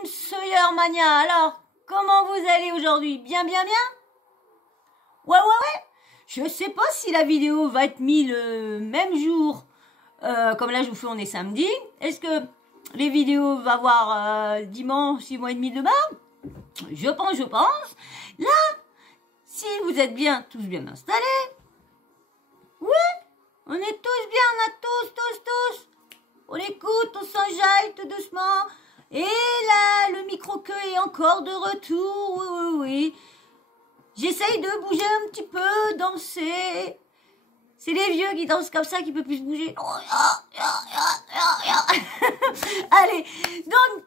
team Sawyer Mania. Alors, comment vous allez aujourd'hui? Bien, bien, bien? Ouais. Je sais pas si la vidéo va être mise le même jour. Comme là, je vous fais, on est samedi. Est-ce que les vidéos vont avoir dimanche, 6 mois et demi demain? Je pense. Là, si vous êtes bien, tous bien installés. Oui, on est tous bien, on a tous. On écoute, on s'enjaille tout doucement. Et là, le micro-queue est encore de retour. Oui. J'essaye de bouger un petit peu, danser. C'est les vieux qui dansent comme ça qui ne peuvent plus se bouger. Allez, donc,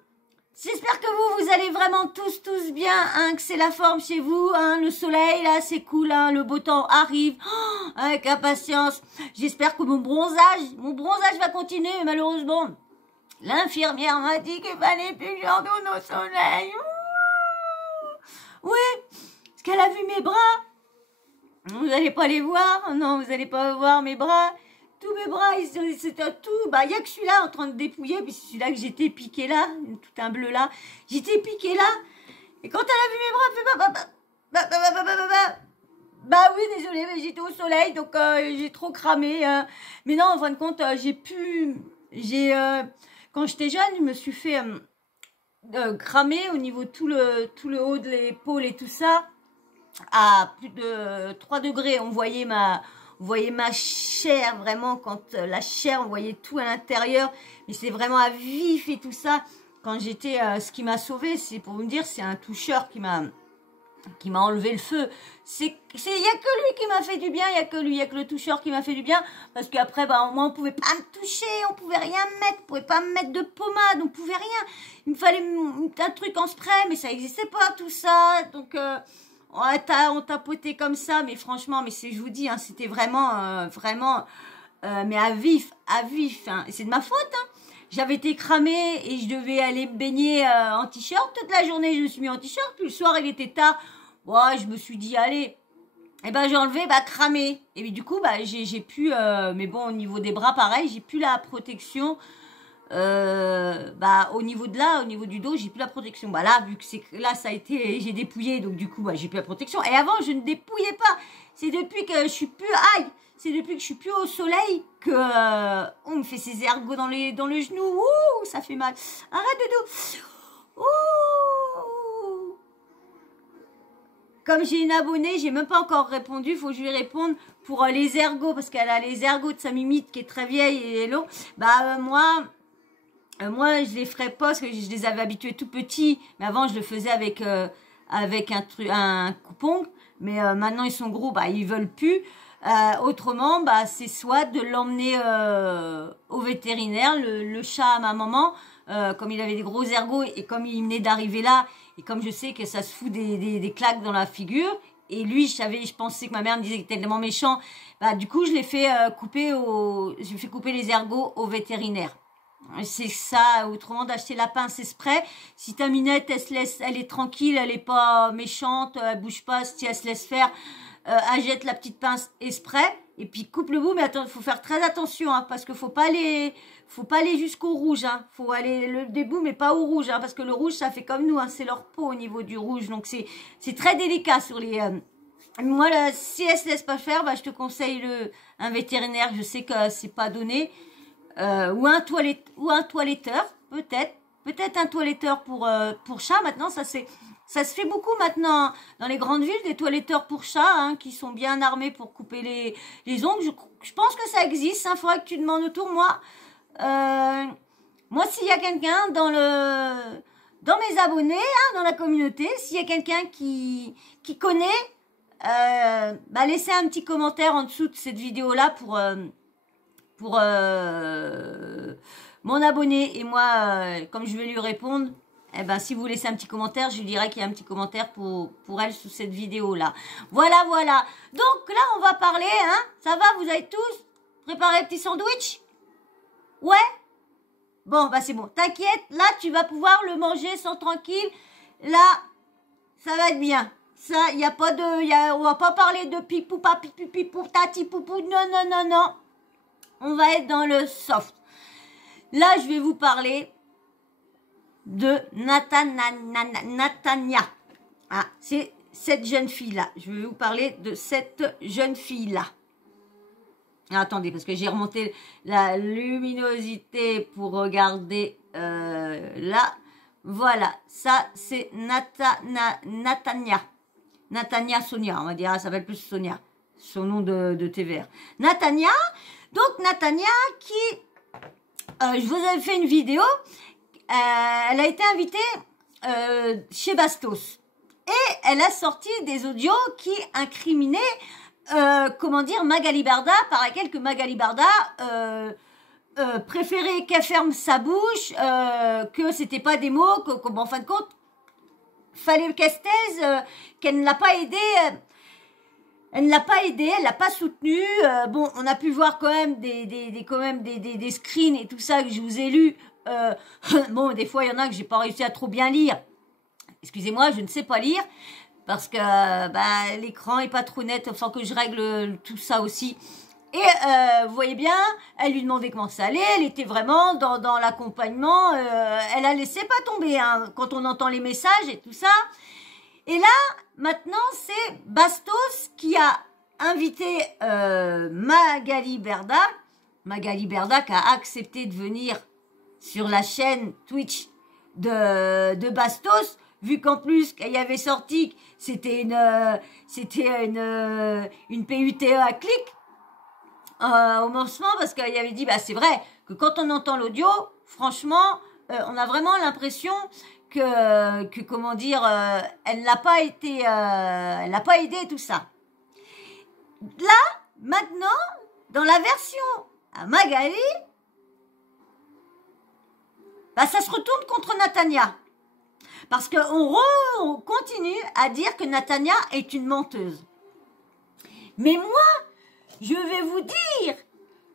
j'espère que vous allez vraiment tous bien, hein, que c'est la forme chez vous, hein, le soleil, là, c'est cool, hein, le beau temps arrive, avec impatience. J'espère que mon bronzage va continuer, mais malheureusement, l'infirmière m'a dit qu'il fallait plus que je retourne au soleil. Oui, parce qu'elle a vu mes bras. Vous n'allez pas les voir? Non, vous n'allez pas voir mes bras. Tous mes bras, c'était tout. Bah, il n'y a que celui-là en train de dépouiller, puis c'est celui-là que j'étais piqué là, tout un bleu là. J'étais piqué là. Et quand elle a vu mes bras, elle fait bah oui, désolé, mais j'étais au soleil, donc j'ai trop cramé. Mais non, en fin de compte, quand j'étais jeune, je me suis fait cramer au niveau tout le haut de l'épaule et tout ça. À plus de 3 degrés, on voyait ma chair, vraiment, quand la chair, on voyait tout à l'intérieur, mais c'est vraiment à vif et tout ça. Quand j'étais, ce qui m'a sauvé, c'est pour vous dire, c'est un toucheur qui m'a enlevé le feu. Il y a que lui qui m'a fait du bien, il y a que le toucheur qui m'a fait du bien, parce qu'après, bah, moi, on pouvait pas me toucher, on pouvait rien mettre, on pouvait pas me mettre de pommade, on pouvait rien. Il me fallait un truc en spray, mais ça n'existait pas, tout ça, donc... on tapotait comme ça, mais franchement, je vous dis, hein, c'était vraiment, mais à vif, hein. C'est de ma faute, hein. J'avais été cramée et je devais aller me baigner en t-shirt. Toute la journée, je me suis mis en t-shirt, puis le soir, il était tard. Ouais, je me suis dit, allez, et ben j'ai enlevé, cramé. Et puis, du coup, j'ai pu, mais bon, au niveau des bras, pareil, j'ai plus la protection. Au niveau du dos, j'ai plus la protection. Bah là, vu que là, ça a été, j'ai dépouillé, donc du coup, j'ai plus la protection. Et avant, je ne dépouillais pas. C'est depuis que je suis plus, au soleil que on me fait ces ergots dans le genou. Ouh, ça fait mal. Arrête de dos. Ouh. Comme j'ai une abonnée, j'ai même pas encore répondu. Il faut que je lui réponde pour les ergots, parce qu'elle a les ergots de sa mimite qui est très vieille et long. Moi, je les ferais pas parce que je les avais habitués tout petits. Mais avant, je le faisais avec un coupon. Mais maintenant, ils sont gros, ils veulent plus. Autrement, c'est soit de l'emmener au vétérinaire, le chat à ma maman, comme il avait des gros ergots et comme il venait d'arriver là, et comme je sais que ça se fout des claques dans la figure, et lui, je pensais que ma mère me disait qu'il était tellement méchant, du coup, je l'ai fait couper les ergots au vétérinaire. C'est ça, autrement d'acheter la pince spray. Si ta minette, elle est tranquille, elle est pas méchante, elle bouge pas, si elle se laisse faire, elle jette la petite pince spray et puis coupe le bout. Mais attends, faut faire très attention, hein, parce que faut pas aller jusqu'au rouge, hein. Faut aller le début, mais pas au rouge, hein, parce que le rouge, ça fait comme nous, hein, c'est leur peau au niveau du rouge, donc c'est très délicat sur les. Moi, là, si elle se laisse pas faire, je te conseille un vétérinaire. Je sais que c'est pas donné. Ou un toiletteur, peut-être un toiletteur pour chat. Maintenant, ça se fait beaucoup maintenant dans les grandes villes, des toiletteurs pour chat, hein, qui sont bien armés pour couper les ongles. Je pense que ça existe, hein, faudrait que tu demandes autour. Moi, s'il y a quelqu'un dans mes abonnés, hein, dans la communauté, s'il y a quelqu'un qui connaît, laissez un petit commentaire en dessous de cette vidéo-là pour mon abonné, et moi, comme je vais lui répondre, si vous laissez un petit commentaire, je lui dirai qu'il y a un petit commentaire pour elle sous cette vidéo-là. Voilà. Donc là, on va parler, hein. Ça va, vous avez tous préparé un petit sandwich? Ouais? Bon, c'est bon. T'inquiète, là, tu vas pouvoir le manger sans tranquille. Là, ça va être bien. Ça, on va pas parler de pipou, pipou, tati, poupou. Non. On va être dans le soft. Là, je vais vous parler de Natania. Ah, c'est cette jeune fille-là. Je vais vous parler de cette jeune fille-là. Attendez, parce que j'ai remonté la luminosité pour regarder là. Voilà, ça c'est Natania. Natania Sonia, on va dire, elle s'appelle plus Sonia. Son nom de TVR. Natania, donc Natania qui... je vous avais fait une vidéo. Elle a été invitée chez Bastos. Et elle a sorti des audios qui incriminaient, comment dire, Magali Berda, par laquelle que Magali Berda préférait qu'elle ferme sa bouche, que c'était pas des mots, que en fin de compte, fallait qu'elle se taise, qu'elle ne l'a pas aidée. Elle ne l'a pas aidée, elle l'a pas soutenue. Bon, on a pu voir quand même des screens et tout ça que je vous ai lu. Bon, des fois, il y en a que j'ai pas réussi à trop bien lire. Excusez-moi, je ne sais pas lire parce que l'écran est pas trop net. Enfin que je règle tout ça aussi. Et vous voyez bien, elle lui demandait comment ça allait. Elle était vraiment dans l'accompagnement. Elle a laissé pas tomber hein, quand on entend les messages et tout ça. Et là, maintenant, c'est Bastos qui a invité Magali Berda. Magali Berda qui a accepté de venir sur la chaîne Twitch de Bastos. Vu qu'en plus, qu'il y avait sorti que c'était une PUTE à clic au lancement, parce qu'il avait dit, bah c'est vrai que quand on entend l'audio, franchement, on a vraiment l'impression que comment dire, elle n'a pas été, elle n'a pas aidé tout ça. Là, maintenant, dans la version à Magali, bah ça se retourne contre Natania. Parce qu'on continue à dire que Natania est une menteuse. Mais moi, je vais vous dire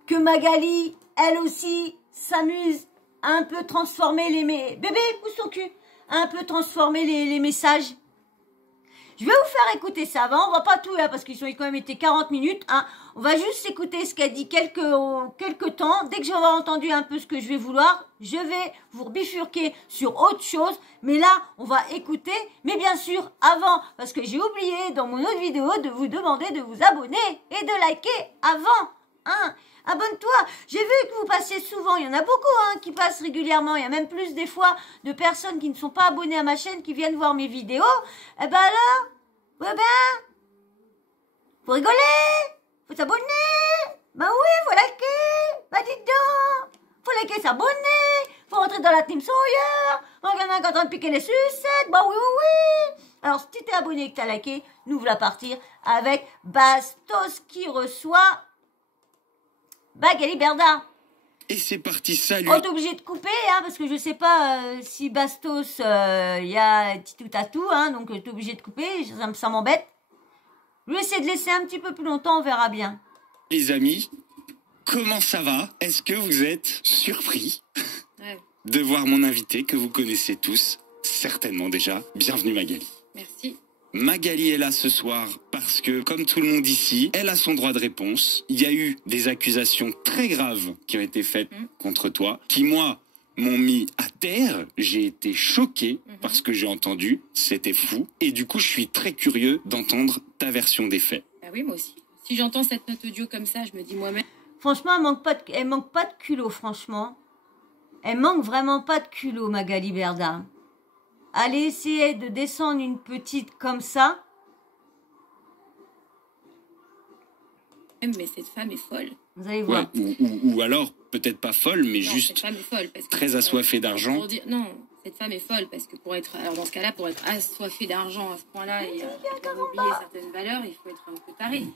que Magali, elle aussi, s'amuse à un peu transformer bébé, pousse ton cul. À un peu transformer les messages. Je vais vous faire écouter ça avant. On va pas tout là parce qu'ils ont quand même été 40 minutes. Hein. On va juste écouter ce qu'elle dit quelques temps. Dès que j'aurai entendu un peu ce que je vais vouloir, je vais vous bifurquer sur autre chose. Mais là, on va écouter. Mais bien sûr, avant, parce que j'ai oublié dans mon autre vidéo de vous demander de vous abonner et de liker avant. Hein. Abonne-toi. J'ai vu que vous passez souvent. Il y en a beaucoup hein, qui passent régulièrement. Il y a même plus des fois de personnes qui ne sont pas abonnées à ma chaîne qui viennent voir mes vidéos. Eh ben alors, ouais ben, faut rigoler, faut s'abonner. Ben oui, faut liker. Ben dites donc, faut liker, s'abonner. Faut rentrer dans la team Sawyer. On en a en train de piquer les sucettes. Ben oui, oui, oui. Alors si t'es abonné et que t'as liké, nous voilà partir avec Bastos qui reçoit Magali Berda. Et c'est parti, salut. On est obligé de couper, hein, parce que je sais pas si Bastos, y a tout à tout, hein, donc t'es obligé de couper, ça m'embête. Je vais essayer de laisser un petit peu plus longtemps, on verra bien. Les amis, comment ça va? Est-ce que vous êtes surpris de voir mon invité que vous connaissez tous, certainement déjà? Bienvenue Magali. Merci. Magali est là ce soir parce que, comme tout le monde ici, elle a son droit de réponse. Il y a eu des accusations très graves qui ont été faites contre toi, qui, moi, m'ont mis à terre. J'ai été choqué par ce que j'ai entendu. C'était fou. Et du coup, je suis très curieux d'entendre ta version des faits. Bah oui, moi aussi. Si j'entends cette note audio comme ça, je me dis moi-même... Franchement, elle manque pas de culot, franchement. Elle manque vraiment pas de culot, Magali Berda. Allez essayer de descendre une petite comme ça. Mais cette femme est folle. Vous allez voir. Ouais, ou alors, peut-être pas folle, mais non, juste cette femme est folle parce que très assoiffée d'argent. Non, cette femme est folle parce que pour être... Alors dans ce cas-là, pour être assoiffée d'argent à ce point-là et oublier certaines valeurs, il faut être un peu taré.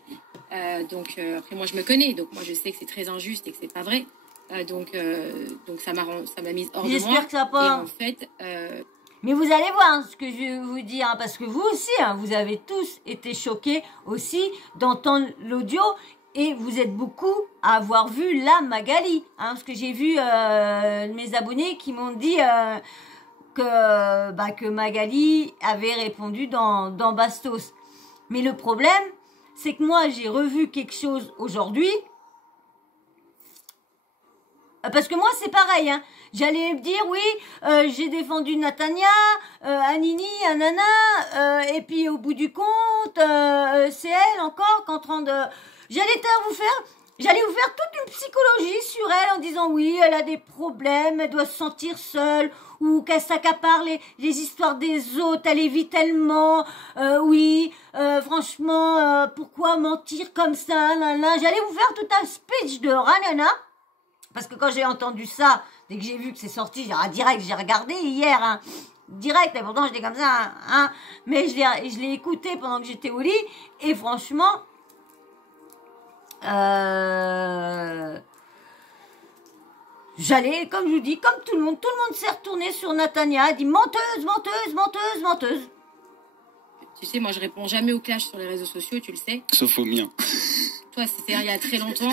Après, moi, je me connais. Donc, moi, je sais que c'est très injuste et que c'est pas vrai. Donc ça m'a mise hors de moi. J'espère que ça pas... Et en fait... Mais vous allez voir hein, ce que je vais vous dire, hein, parce que vous aussi, hein, vous avez tous été choqués aussi d'entendre l'audio et vous êtes beaucoup à avoir vu la Magali. Hein, parce que j'ai vu mes abonnés qui m'ont dit que Magali avait répondu dans Bastos. Mais le problème, c'est que moi, j'ai revu quelque chose aujourd'hui. Parce que moi, c'est pareil. Hein. J'allais me dire, oui, j'ai défendu Natania, Anini, Anana, et puis au bout du compte, c'est elle encore qui est en train de... J'allais vous faire toute une psychologie sur elle en disant, oui, elle a des problèmes, elle doit se sentir seule, ou qu'elle s'accapare les histoires des autres, elle évite tellement, oui, franchement, pourquoi mentir comme ça, là, là. J'allais vous faire tout un speech de ranana. Parce que quand j'ai entendu ça, dès que j'ai vu que c'est sorti, direct, j'ai regardé hier, hein, direct, et pourtant j'étais comme ça, hein, mais je l'ai écouté pendant que j'étais au lit, et franchement, j'allais, comme je vous dis, comme tout le monde s'est retourné sur Natania, a dit menteuse, menteuse, menteuse, menteuse. Tu sais, moi je réponds jamais aux clashs sur les réseaux sociaux, tu le sais. Sauf au mien. Toi, c'était il y a très longtemps,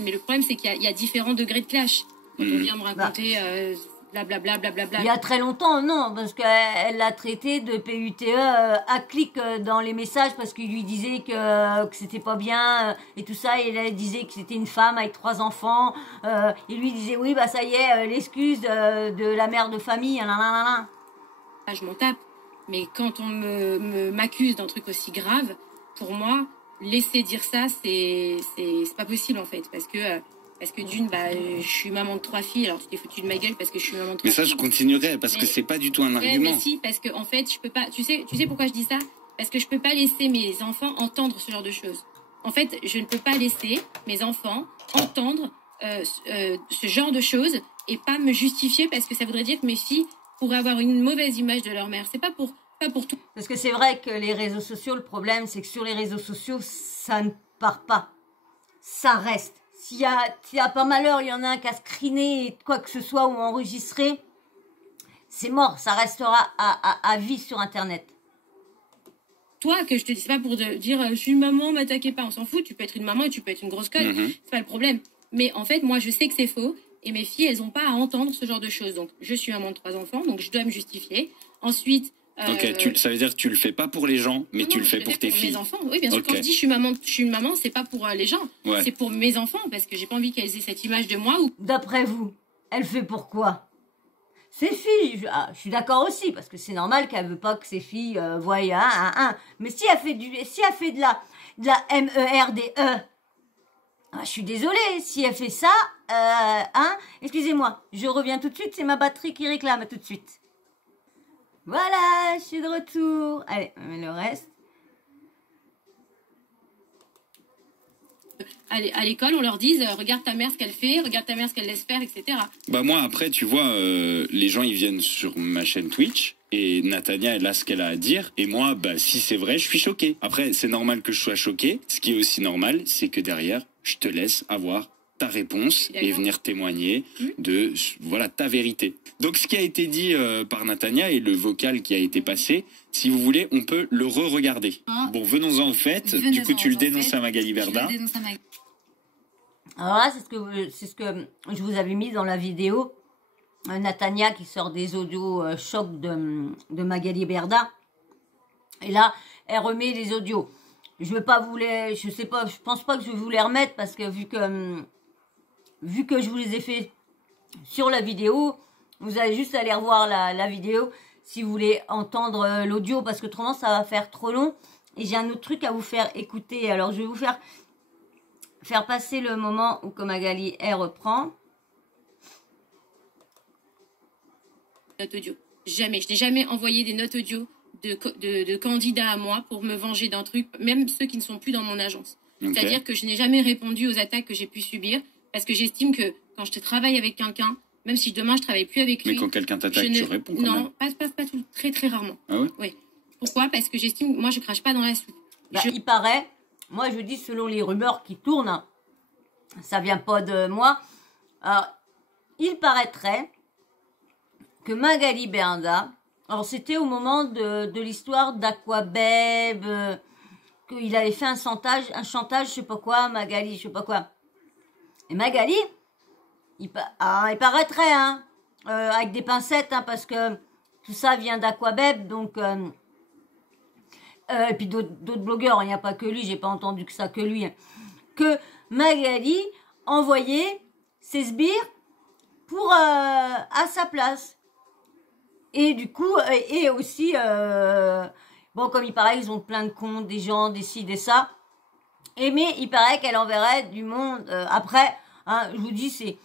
mais le problème c'est qu'il y a différents degrés de clash. Quand on vient me raconter blablabla, blablabla. Il y a très longtemps, non, parce qu'elle l'a traité de PUTE à clic dans les messages parce qu'il lui disait que c'était pas bien et tout ça, et elle disait que c'était une femme avec 3 enfants. Il lui disait, oui, bah ça y est, l'excuse de la mère de famille, Je m'en tape, mais quand on m'accuse d'un truc aussi grave, pour moi, laisser dire ça, c'est pas possible en fait, parce que d'une, je suis maman de 3 filles, alors tu t'es foutu de ma gueule parce que je suis maman de 3 filles. Mais ça, je continuerai, parce que c'est pas du tout un argument. Mais si, parce que en fait, je peux pas, tu sais pourquoi je dis ça? Parce que je peux pas laisser mes enfants entendre ce genre de choses. En fait, je ne peux pas laisser mes enfants entendre ce genre de choses et pas me justifier, parce que ça voudrait dire que mes filles pourraient avoir une mauvaise image de leur mère. C'est pas pour tout. Parce que c'est vrai que les réseaux sociaux, le problème, c'est que sur les réseaux sociaux, ça ne part pas. Ça reste. S'il y a pas malheur, il y en a un qui a screené quoi que ce soit ou enregistré, c'est mort. Ça restera à vie sur Internet. Toi, que je te dis pas pour dire je suis une maman, m'attaquez pas, on s'en fout. Tu peux être une maman et tu peux être une grosse conne. C'est pas le problème. Mais en fait, moi, je sais que c'est faux. Et mes filles, elles ont pas à entendre ce genre de choses. Donc, je suis maman de 3 enfants, donc je dois me justifier. Ensuite... Ok, ça veut dire que tu le fais pas pour les gens, mais tu le fais pour tes filles. Mes enfants, oui, bien sûr. Quand je dis je suis une maman, c'est pas pour les gens, c'est pour mes enfants, parce que j'ai pas envie qu'elles aient cette image de moi. D'après vous, elle fait pourquoi? Ses filles, je suis d'accord aussi, parce que c'est normal qu'elle veut pas que ses filles voient un. Mais si elle fait de la MERDE, je suis désolée, si elle fait ça, excusez-moi, je reviens tout de suite, c'est ma batterie qui réclame, tout de suite. Voilà, je suis de retour. Allez, on met le reste. À l'école, on leur dise regarde ta mère ce qu'elle fait, regarde ta mère ce qu'elle laisse faire, etc. Bah moi, après, tu vois, les gens, ils viennent sur ma chaîne Twitch et Natania, elle a ce qu'elle a à dire. Et moi, si c'est vrai, je suis choqué. Après, c'est normal que je sois choqué. Ce qui est aussi normal, c'est que derrière, je te laisse avoir ta réponse et venir témoigner de ta vérité. Donc ce qui a été dit par Natania et le vocal qui a été passé, si vous voulez, on peut le re-regarder. Bon, venons-en au fait. Du coup, tu le dénonces à Magali Berda. Alors là, c'est ce que je vous avais mis dans la vidéo. Natania qui sort des audios chocs de Magali Berda. Et là, elle remet les audios. Je vais pas vous les... Je sais pas, je pense pas que je vais vous les remettre parce que vu que je vous les ai fait sur la vidéo, vous allez juste aller revoir la vidéo si vous voulez entendre l'audio, parce que autrement ça va faire trop long. Et j'ai un autre truc à vous faire écouter. Alors je vais vous faire passer le moment où Magali elle reprend. Note audio. Jamais. Je n'ai jamais envoyé des notes audio de candidats à moi pour me venger d'un truc, même ceux qui ne sont plus dans mon agence. Okay. C'est-à-dire que je n'ai jamais répondu aux attaques que j'ai pu subir, parce que j'estime que quand je travaille avec quelqu'un, même si demain je travaille plus avec lui... Mais quand quelqu'un t'attaque, tu réponds quand même. Non, pas tout, très très rarement. Ah ouais? Oui. Pourquoi? Parce que j'estime, moi je crache pas dans la soupe. Il paraît, moi je dis selon les rumeurs qui tournent, ça vient pas de moi, alors, il paraîtrait que Magali Berda, alors c'était au moment de l'histoire d'Aquabeb, qu'il avait fait un chantage, je sais pas quoi, Magali, je sais pas quoi. Et Magali, il paraîtrait, avec des pincettes, parce que tout ça vient d'Aquabeb, donc... et puis d'autres blogueurs, il n'y a pas que lui, j'ai pas entendu que lui, que Magali envoyait ses sbires pour à sa place. Et du coup, et aussi, bon, comme il paraît, ils ont plein de comptes, des gens, des ci, des ça. Et mais il paraît qu'elle enverrait du monde après. Hein, je vous dis, c'est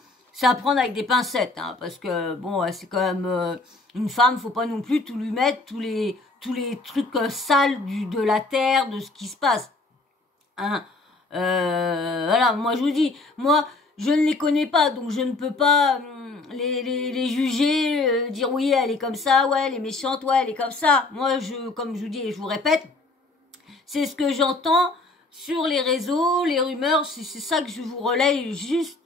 à prendre avec des pincettes, hein, parce que bon, c'est quand même une femme, faut pas non plus tout lui mettre tous les trucs sales de la terre, de ce qui se passe. Hein. Voilà, moi je vous dis, moi je ne les connais pas, donc je ne peux pas les juger, dire oui elle est comme ça, ouais elle est méchante, ouais elle est comme ça. Moi comme je vous dis et je vous répète, c'est ce que j'entends sur les réseaux, les rumeurs, c'est ça que je vous relaye, juste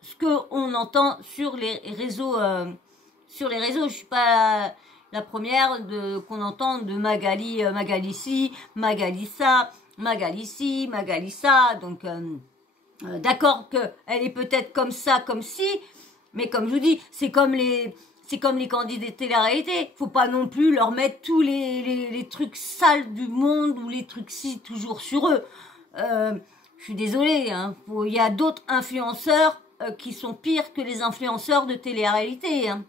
ce que on entend sur les réseaux. Je suis pas la première qu'on entend de Magali, Magali ci, Magali ça, Magali ci, Magali ça. Donc d'accord que elle est peut-être comme ça, comme si, mais comme je vous dis, c'est comme les candidats de télé-réalité. Faut pas non plus leur mettre tous les trucs sales du monde ou les trucs si toujours sur eux. Je suis désolée, hein. Il y a d'autres influenceurs qui sont pires que les influenceurs de télé-réalité. Hein.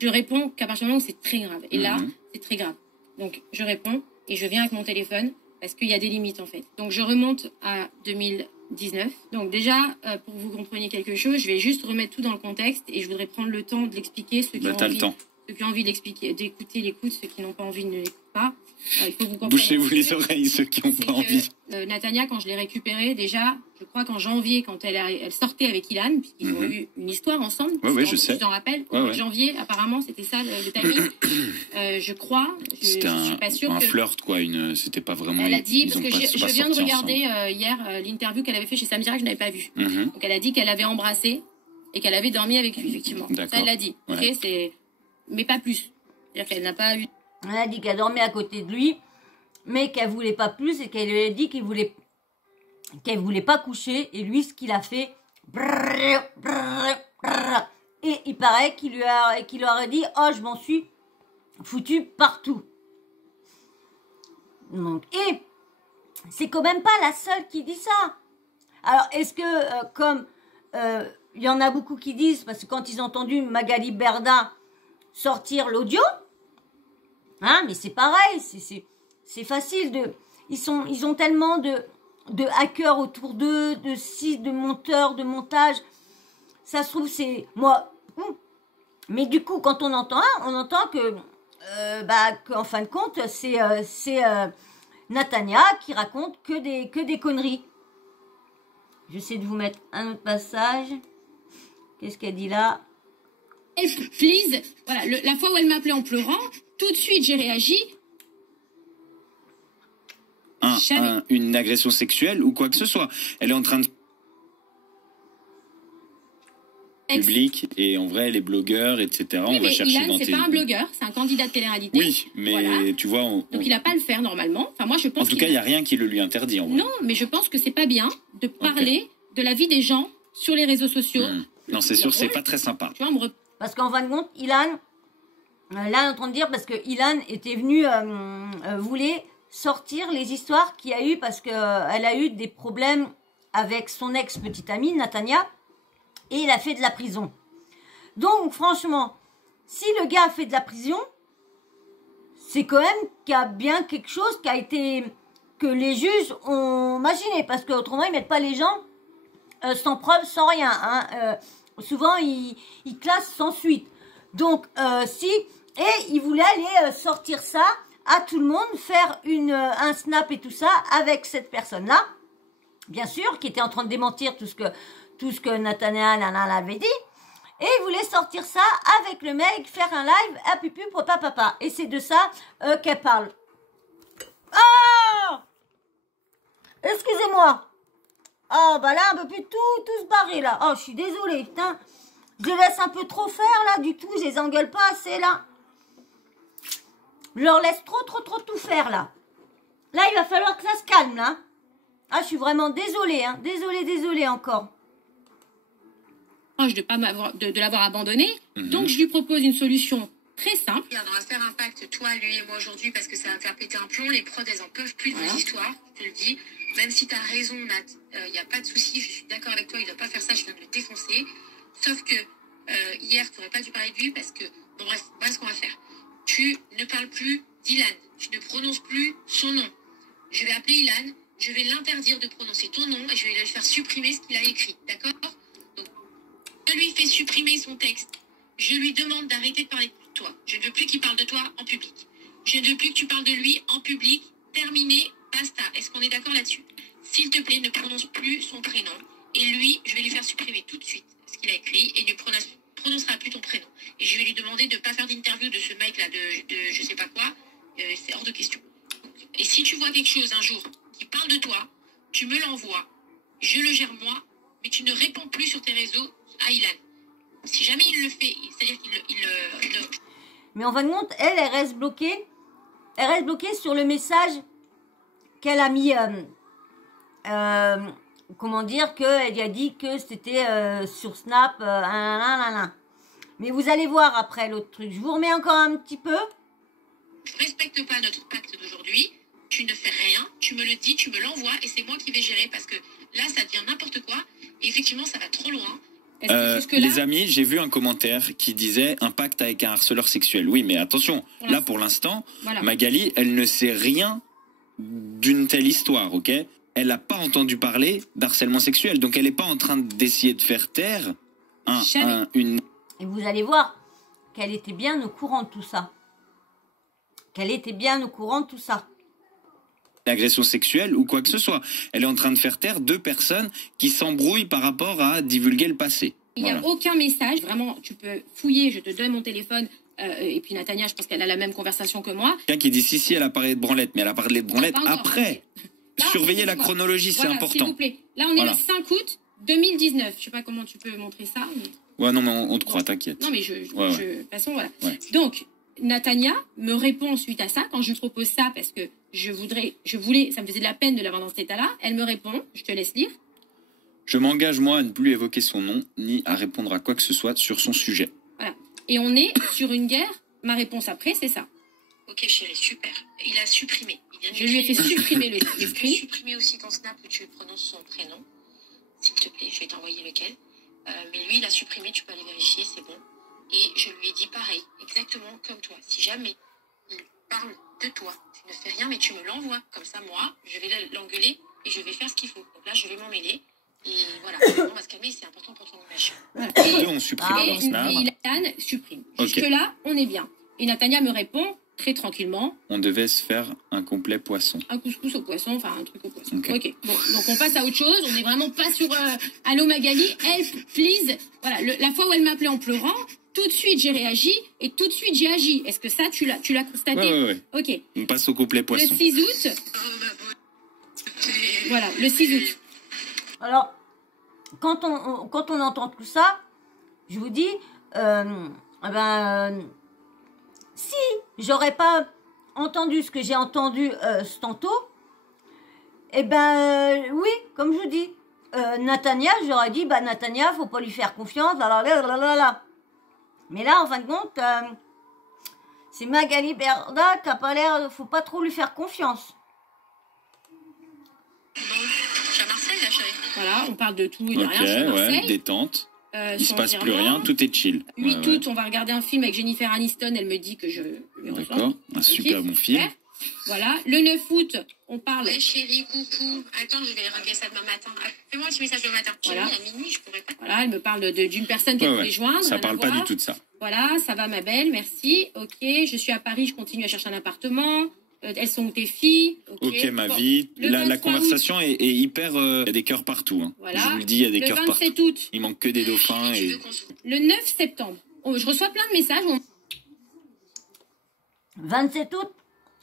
Je réponds qu'à partir du moment où c'est très grave. Et là, c'est très grave. Donc, je réponds et je viens avec mon téléphone parce qu'il y a des limites, en fait. Donc, je remonte à 2019. Donc, déjà, pour que vous compreniez quelque chose, je vais juste remettre tout dans le contexte et je voudrais prendre le temps de l'expliquer. Ceux qui ont envie d'écouter, l'écoutent. Ceux qui n'ont pas envie ne l'écoutent pas. Il faut vous comprendre. Bouchez-vous les oreilles, ceux qui n'ont pas envie. Natania, quand je l'ai récupérée, déjà, je crois qu'en janvier, quand elle sortait avec Ilan, puisqu'ils ont eu une histoire ensemble. Oui, je sais. Je t'en rappelle. En janvier, apparemment, c'était ça le timing. Je crois. Je suis pas sûre un flirt, quoi. C'était pas vraiment. Elle a dit, parce que je viens de regarder hier l'interview qu'elle avait fait chez Sam Direct, je n'avais pas vu. Donc elle a dit qu'elle avait embrassé et qu'elle avait dormi avec lui, effectivement. Ça, elle l'a dit. Ouais. Ok, mais pas plus. C'est-à-dire qu'elle n'a pas eu. Elle a dit qu'elle dormait à côté de lui, mais qu'elle voulait pas plus et qu'elle lui a dit qu'elle voulait pas coucher. Et lui, ce qu'il a fait, et il paraît qu'il lui aurait dit, oh, je m'en suis foutu partout. Donc, et c'est quand même pas la seule qui dit ça. Alors, est-ce que, comme il y en a beaucoup qui disent, parce que quand ils ont entendu Magali Berda sortir l'audio, hein, mais c'est pareil, c'est facile ils ont tellement de hackers autour d'eux, de sites, de monteurs, de montage. Ça se trouve, c'est moi. Mais du coup, quand on entend que, qu'en fin de compte, c'est Natania qui raconte que des conneries. J'essaie de vous mettre un autre passage. Qu'est-ce qu'elle dit là? Please, voilà, la fois où elle m'appelait en pleurant, tout de suite j'ai réagi. Une agression sexuelle ou quoi que ce soit. Elle est en train de public et en vrai les blogueurs, etc. Oui, on va chercher Ilan, c'est pas un blogueur, c'est un candidat de télé-réalité. Oui, mais voilà. Tu vois, donc il a pas à le faire normalement. Enfin moi je pense. En tout cas, il y a rien qui le lui interdit. En vrai. Non, mais je pense que c'est pas bien de parler de la vie des gens sur les réseaux sociaux. Non, c'est sûr, c'est pas très sympa. Tu vois, parce qu'en fin de compte, Ilan, là, on est en train de dire parce que Ilan était venu, voulait sortir les histoires qu'il y a eu parce que elle a eu des problèmes avec son ex-petite amie Natania et il a fait de la prison. Donc franchement, si le gars a fait de la prison, c'est quand même qu'il y a bien quelque chose qui a été que les juges ont imaginé parce qu'autrement ils mettent pas les gens sans preuve, sans rien. Hein. Souvent ils classent sans suite. Donc et il voulait aller sortir ça à tout le monde, faire un snap et tout ça avec cette personne-là, bien sûr, qui était en train de démentir tout ce que Nathanaël avait dit, et il voulait sortir ça avec le mec, faire un live à pupu papa. Et c'est de ça qu'elle parle. Ah, excusez-moi. Oh, bah là, un peu plus tout se barrer, là. Oh, je suis désolée, putain. Je les laisse un peu trop faire, là, du tout. Je les engueule pas assez, là. Je leur laisse trop tout faire, là. Là, il va falloir que ça se calme, là. Ah, je suis vraiment désolée, hein. Désolée encore. De l'avoir abandonné. Donc, je lui propose une solution très simple. On va faire un pacte, toi, lui et moi, aujourd'hui, parce que ça va me faire péter un plomb. Les prods, elles en peuvent plus de vos histoires, je te le dis. Même si tu as raison, Nat, il n'y a pas de souci, je suis d'accord avec toi, il ne doit pas faire ça, je viens de le défoncer. Sauf que hier, tu n'aurais pas dû parler de lui parce que, bon bref, voilà ce qu'on va faire. Tu ne parles plus d'Ilan. Tu ne prononces plus son nom. Je vais appeler Ilan, je vais l'interdire de prononcer ton nom et je vais lui faire supprimer ce qu'il a écrit. D'accord? Donc, je lui fais supprimer son texte. Je lui demande d'arrêter de parler de toi. Je ne veux plus qu'il parle de toi en public. Je ne veux plus que tu parles de lui en public. Terminé, basta. Est-ce qu'on est d'accord là-dessus? S'il te plaît, ne prononce plus son prénom. Et lui, je vais lui faire supprimer tout de suite ce qu'il a écrit et ne prononcera plus ton prénom. Et je vais lui demander de ne pas faire d'interview de ce mec-là, de je sais pas quoi. C'est hors de question. Et si tu vois quelque chose un jour qui parle de toi, tu me l'envoies. Je le gère moi, mais tu ne réponds plus sur tes réseaux à Ilan. Si jamais il le fait, c'est-à-dire qu'il Mais en fin de compte, elle reste bloquée. Elle reste bloquée sur le message qu'elle a mis... comment dire, qu'elle a dit que c'était sur Snap, mais vous allez voir après l'autre truc. Je vous remets encore un petit peu. Je respecte pas notre pacte d'aujourd'hui. Tu ne fais rien, tu me le dis, tu me l'envoies et c'est moi qui vais gérer parce que là, ça devient n'importe quoi. Et effectivement, ça va trop loin. Les amis, j'ai vu un commentaire qui disait un pacte avec un harceleur sexuel. Oui, mais attention, là pour l'instant, voilà. Magali, elle ne sait rien d'une telle histoire, ok? Elle n'a pas entendu parler d'harcèlement sexuel, donc elle n'est pas en train d'essayer de faire taire une... Et vous allez voir qu'elle était bien au courant de tout ça. Agression sexuelle ou quoi que ce soit. Elle est en train de faire taire deux personnes qui s'embrouillent par rapport à divulguer le passé. Il n'y a aucun message. Vraiment, tu peux fouiller, je te donne mon téléphone. Et puis Natania, je pense qu'elle a la même conversation que moi. Quelqu'un qui dit si, elle a parlé de branlette, mais elle a parlé de branlette après. Là, surveillez la chronologie, c'est important. S'il vous plaît. Là, on est le 5 août 2019. Je sais pas comment tu peux montrer ça. Mais... Ouais, non, mais on te croit, t'inquiète. Non, mais de toute façon, voilà. Ouais. Donc, Natania me répond suite à ça, quand je lui propose ça, parce que je voulais, ça me faisait de la peine de l'avoir dans cet état-là. Elle me répond, je te laisse lire. Je m'engage, moi, à ne plus évoquer son nom, ni à répondre à quoi que ce soit sur son sujet. Voilà. Et on est sur une guerre. Ma réponse après, c'est ça. Ok, chérie, super. Il a supprimé. Je lui ai fait supprimer le screen. Je peux supprimer aussi ton snap où tu prononces son prénom. S'il te plaît, je vais t'envoyer lequel. Mais lui, il a supprimé, tu peux aller vérifier, c'est bon. Et je lui ai dit pareil, exactement comme toi. Si jamais il parle de toi, tu ne fais rien, mais tu me l'envoies. Comme ça, moi, je vais l'engueuler et je vais faire ce qu'il faut. Donc là, je vais m'en mêler. Et voilà, on va se calmer, c'est important pour ton image. Voilà. Et on supprime et Ilan supprime. Jusque-là, on est bien. Et Natania me répond très tranquillement. On devait se faire un complet poisson. Un couscous au poisson, enfin un truc au poisson. Ok. Bon, donc on passe à autre chose. On n'est vraiment pas sur Allô Magali, help, please. Voilà, la fois où elle m'appelait en pleurant, tout de suite j'ai réagi et tout de suite j'ai agi. Est-ce que ça, tu l'as constaté? Ouais. Ok. On passe au complet poisson. Le 6 août. Voilà, le 6 août. Alors, quand on entend tout ça, je vous dis, si j'aurais pas entendu ce que j'ai entendu tantôt, oui, comme je vous dis, Natania, j'aurais dit, Natania, faut pas lui faire confiance, Mais là, en fin de compte, c'est Magali Berda qui a pas l'air, faut pas trop lui faire confiance. Bon, je suis à Marseille, là, chérie. Voilà, on parle de tout et de rien. Je suis à Marseille. Détente. Il se passe plus rien, tout est chill. 8 août, on va regarder un film avec Jennifer Aniston. Elle me dit que je lui reçois. D'accord, un super bon film. Voilà, le 9 août, on parle. Ouais, chérie, coucou. Attends, je vais régler ça demain matin. Fais-moi un petit message demain matin. Voilà. À minuit, je pourrais pas. Voilà, elle me parle d'une personne qu'elle voulait joindre. Ça parle pas du tout de ça. Voilà, ça va ma belle, merci. Ok, je suis à Paris, je continue à chercher un appartement. Elles sont tes filles. Ok, ma vie. La conversation est hyper... Il y a des cœurs partout. Hein. Voilà. Je vous le dis, il y a des cœurs partout. Le 27 août. Il manque que des dauphins. Et... Le 9 septembre. Je reçois plein de messages. 27 août,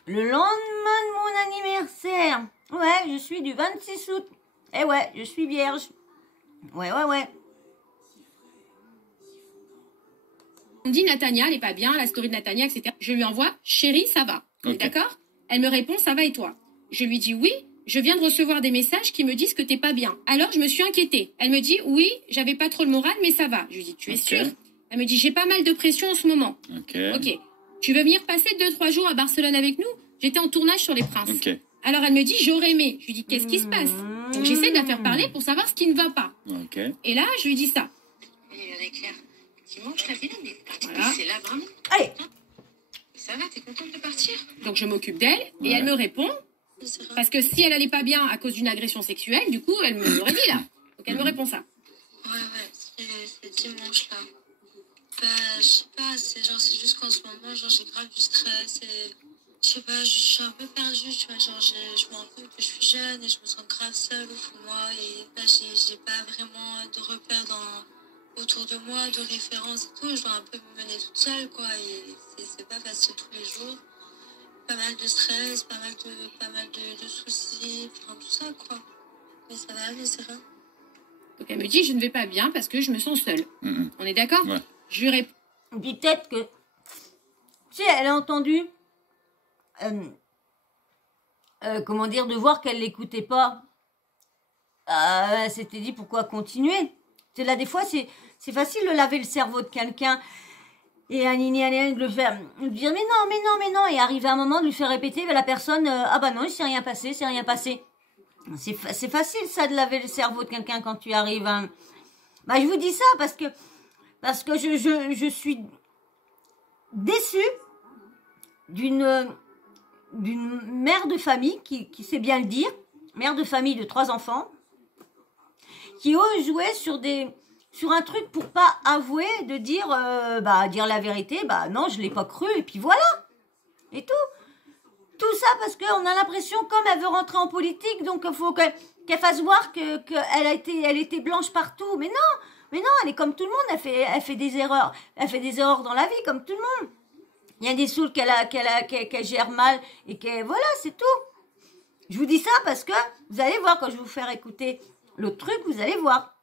le lendemain de mon anniversaire. Ouais, je suis du 26 août. Eh ouais, je suis vierge. Ouais. On me dit Natania, elle est pas bien, la story de Natania, etc. Je lui envoie, chérie, ça va. Okay. D'accord? Elle me répond, ça va et toi? Je lui dis oui, je viens de recevoir des messages qui me disent que t'es pas bien. Alors je me suis inquiétée. Elle me dit oui, j'avais pas trop le moral, mais ça va. Je lui dis, tu es sûre? Elle me dit, j'ai pas mal de pression en ce moment. Ok. Tu veux venir passer 2-3 jours à Barcelone avec nous? J'étais en tournage sur Les Princes. Alors elle me dit, j'aurais aimé. Je lui dis, qu'est-ce qui se passe? Donc j'essaie de la faire parler pour savoir ce qui ne va pas. Et là, je lui dis ça. Il y a des est clair. Effectivement, je l'avais là, mais Voilà. c'est là vraiment. Allez, Ça va, t'es contente de partir? Donc je m'occupe d'elle et elle me répond. C'est vrai. Parce que si elle allait pas bien à cause d'une agression sexuelle, du coup, elle me l'aurait dit là. Donc elle me répond ça. Ouais, c'est dimanche là. Bah, je sais pas, c'est juste qu'en ce moment, genre, j'ai grave du stress et je sais pas, je suis un peu perdue, tu vois, genre, je me rends compte que je suis jeune et je me sens grave seule au fond de moi et là, j'ai pas vraiment de repères autour de moi, de références et tout, je dois un peu me mener toute seule, quoi, et c'est pas facile tous les jours. Pas mal de stress, pas mal de soucis, enfin, tout ça, quoi. Mais ça va aller, c'est rien. Donc elle me dit, je ne vais pas bien parce que je me sens seule. On est d'accord? Ouais. Je lui réponds. et puis peut-être que, tu sais, elle a entendu, comment dire, de voir qu'elle l'écoutait pas. Elle s'était dit pourquoi continuer. C'est là des fois c'est facile de laver le cerveau de quelqu'un et de le faire, de dire mais non, et arriver à un moment de lui faire répéter à la personne ah bah non il s'est rien passé. C'est facile ça de laver le cerveau de quelqu'un quand tu arrives à... Bah je vous dis ça parce que je suis déçue d'une mère de famille qui sait bien le dire, mère de famille de 3 enfants, qui ose jouer sur un truc pour pas avouer, de dire dire la vérité, bah non, je l'ai pas cru, et puis voilà. Et tout ça parce qu'on a l'impression, comme elle veut rentrer en politique, donc il faut qu'elle fasse voir elle était blanche partout. Mais non, elle est comme tout le monde, elle fait des erreurs. Elle fait des erreurs dans la vie, comme tout le monde. Il y a des souls qu'elle gère mal, et voilà, c'est tout. Je vous dis ça parce que vous allez voir, quand je vais vous faire écouter l'autre truc, vous allez voir.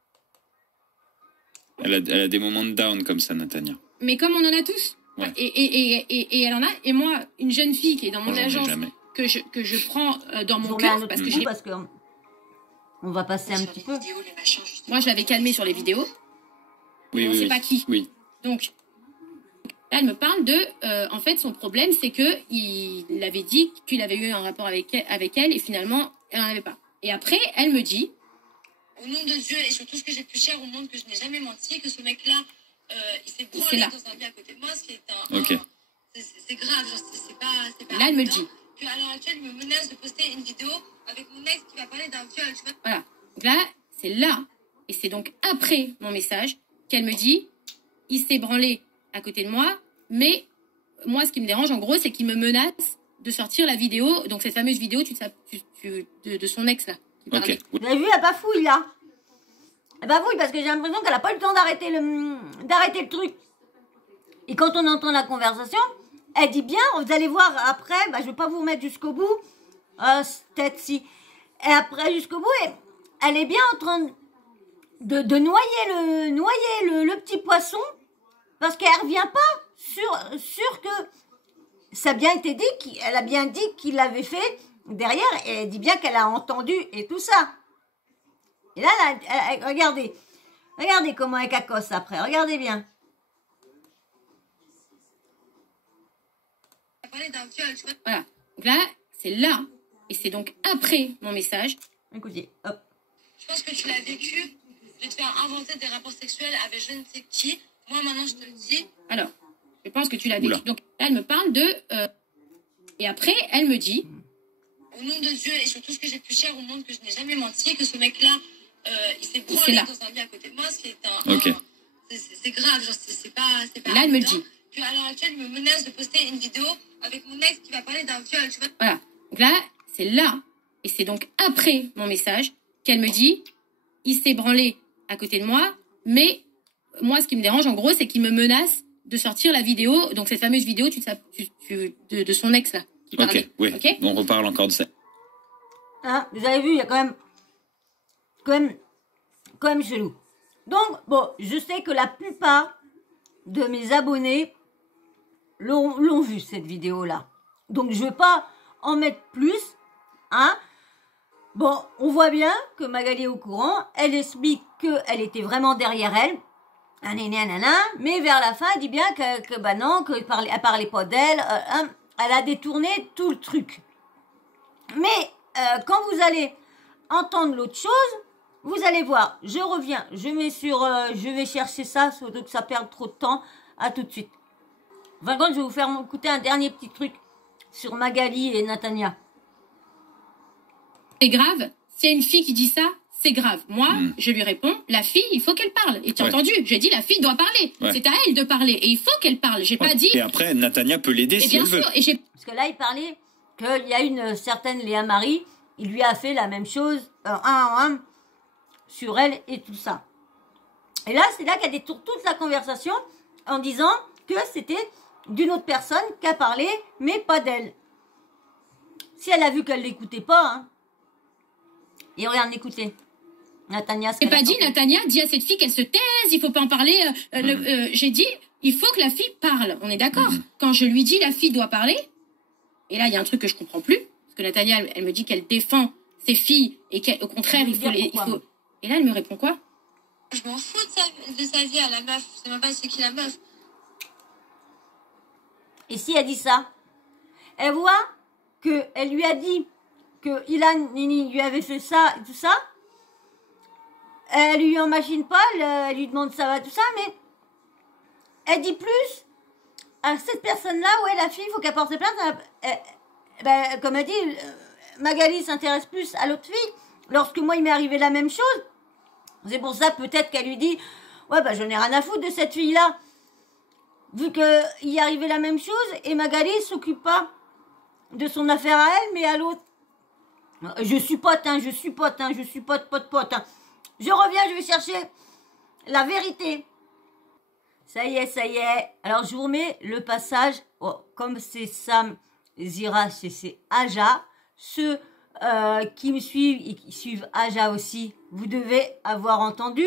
Elle a des moments de down comme ça, Natania. Mais comme on en a tous. Ouais. Et elle en a. Et moi, une jeune fille qui est dans mon Moi, j'en ai agence, jamais. que je prends dans mon J'en ai un cœur, autre parce que coup, parce que on va passer un Sur petit les peu. vidéos, les machins, justement. moi, je l'avais calmée sur les vidéos. Oui, on oui, sait oui. pas qui. Oui. Donc, là, elle me parle de... en fait, son problème, c'est que il avait dit qu'il avait eu un rapport avec elle et finalement, elle n'en avait pas. Et après, elle me dit... Au nom de Dieu et sur tout ce que j'ai de plus cher au monde, que je n'ai jamais menti, que ce mec-là, il s'est C'est branlé là. dans un lit à côté de moi, ce qui est Ok. c'est grave, genre c'est pas Là, elle me le anodin, dit. qu'à l'heure actuelle, il me menace de poster une vidéo avec mon ex qui va parler d'un viol, tu vois. Voilà. Donc là, c'est là, et c'est donc après mon message, qu'elle me dit, il s'est branlé à côté de moi, mais moi, ce qui me dérange, en gros, c'est qu'il me menace de sortir la vidéo, donc cette fameuse vidéo de son ex, là. qui Ok. parlait. Oui. Vous avez vu, elle bafouille là. Elle bafouille parce que j'ai l'impression qu'elle a pas eu le temps d'arrêter le truc. Et quand on entend la conversation, elle dit bien, vous allez voir après, bah, je vais pas vous remettre jusqu'au bout. Peut-être si. Et après, jusqu'au bout, elle est bien en train de noyer le petit poisson parce qu'elle revient pas sur que ça a bien été dit, elle a bien dit qu'il l'avait fait derrière, et elle dit bien qu'elle a entendu et tout ça. Et là, regardez comment elle cacosse après, regardez bien. Il va parler d'un viol, tu vois. Voilà. Donc là, c'est là, et c'est donc après mon message. Écoutez, hop. Je pense que tu l'as vécu, de te faire inventer des rapports sexuels avec je ne sais qui. Moi, maintenant, je te le dis. Alors, je pense que tu l'as vécu. Oula. Donc là, elle me parle de... et après, elle me dit... Au nom de Dieu et sur tout ce que j'ai de plus cher au monde, que je n'ai jamais menti, que ce mec-là, il s'est C'est branlé là. dans un lit à côté de moi, ce qui est Ok. c'est grave, genre c'est pas Là, elle me le anodin, dit. qu'à l'heure actuelle, il me menace de poster une vidéo avec mon ex qui va parler d'un viol, tu vois. Voilà. Donc là, c'est là, et c'est donc après mon message, qu'elle me dit, il s'est branlé à côté de moi, mais moi, ce qui me dérange, en gros, c'est qu'il me menace de sortir la vidéo, donc cette fameuse vidéo de son ex, là. Qui parlait. Ok, oui. Ok. On reparle encore de ça. Hein, vous avez vu, il y a quand même chelou. Donc, bon, je sais que la plupart de mes abonnés l'ont vu, cette vidéo-là. Donc, je ne vais pas en mettre plus, hein. Bon, on voit bien que Magali est au courant. Elle explique qu'elle était vraiment derrière elle. Mais vers la fin, elle dit bien que bah non, qu'elle parlait pas d'elle. Elle a détourné tout le truc. Mais quand vous allez entendre l'autre chose, Vous allez voir, je reviens, je mets sur, je vais chercher ça, surtout que ça perd trop de temps. À tout de suite. Enfin, je vais vous faire écouter un dernier petit truc sur Magali et Natania. C'est grave. S'il y a une fille qui dit ça, c'est grave. Moi, je lui réponds, la fille, il faut qu'elle parle. Et tu as entendu, j'ai dit, la fille doit parler. C'est à elle de parler. Et il faut qu'elle parle. J'ai pas dit... Et après, Natania peut l'aider si elle veut. Parce que là, il parlait qu'il y a une certaine Léa Marie, il lui a fait la même chose, sur elle et tout ça. Et là, c'est là qu'elle détourne toute la conversation en disant que c'était d'une autre personne qui a parlé, mais pas d'elle. Si elle a vu qu'elle l'écoutait pas, hein. Et regarde, écoutez. Natania, j'ai pas dit, Natania, dis à cette fille qu'elle se taise, il faut pas en parler. J'ai dit, il faut que la fille parle. On est d'accord. Quand je lui dis, la fille doit parler, et là, il y a un truc que je comprends plus, parce que Natania, elle me dit qu'elle défend ses filles, et qu'au contraire, il faut... Et là, elle me répond quoi? Je m'en fous de sa vie à la meuf. Je sais même pas c'est qui la meuf. Et si elle dit ça, elle voit qu'elle lui a dit que Ilan Nini lui avait fait ça et tout ça. Elle lui imagine pas, elle lui demande ça va tout ça, mais elle dit plus à cette personne-là, ouais, la fille, il faut qu'elle porte plainte. Comme elle dit, Magali s'intéresse plus à l'autre fille. Lorsque moi, il m'est arrivé la même chose. C'est pour ça, peut-être qu'elle lui dit, ouais, j'en ai rien à foutre de cette fille-là. Vu qu'il y arrivait la même chose, et Magali s'occupe pas de son affaire à elle, mais à l'autre. Je suis pote. Je reviens, je vais chercher la vérité. Ça y est. Alors, je vous remets le passage. Oh, comme c'est Sam Zira, c'est Aja. Ceux qui me suivent et qui suivent Aja aussi, vous devez avoir entendu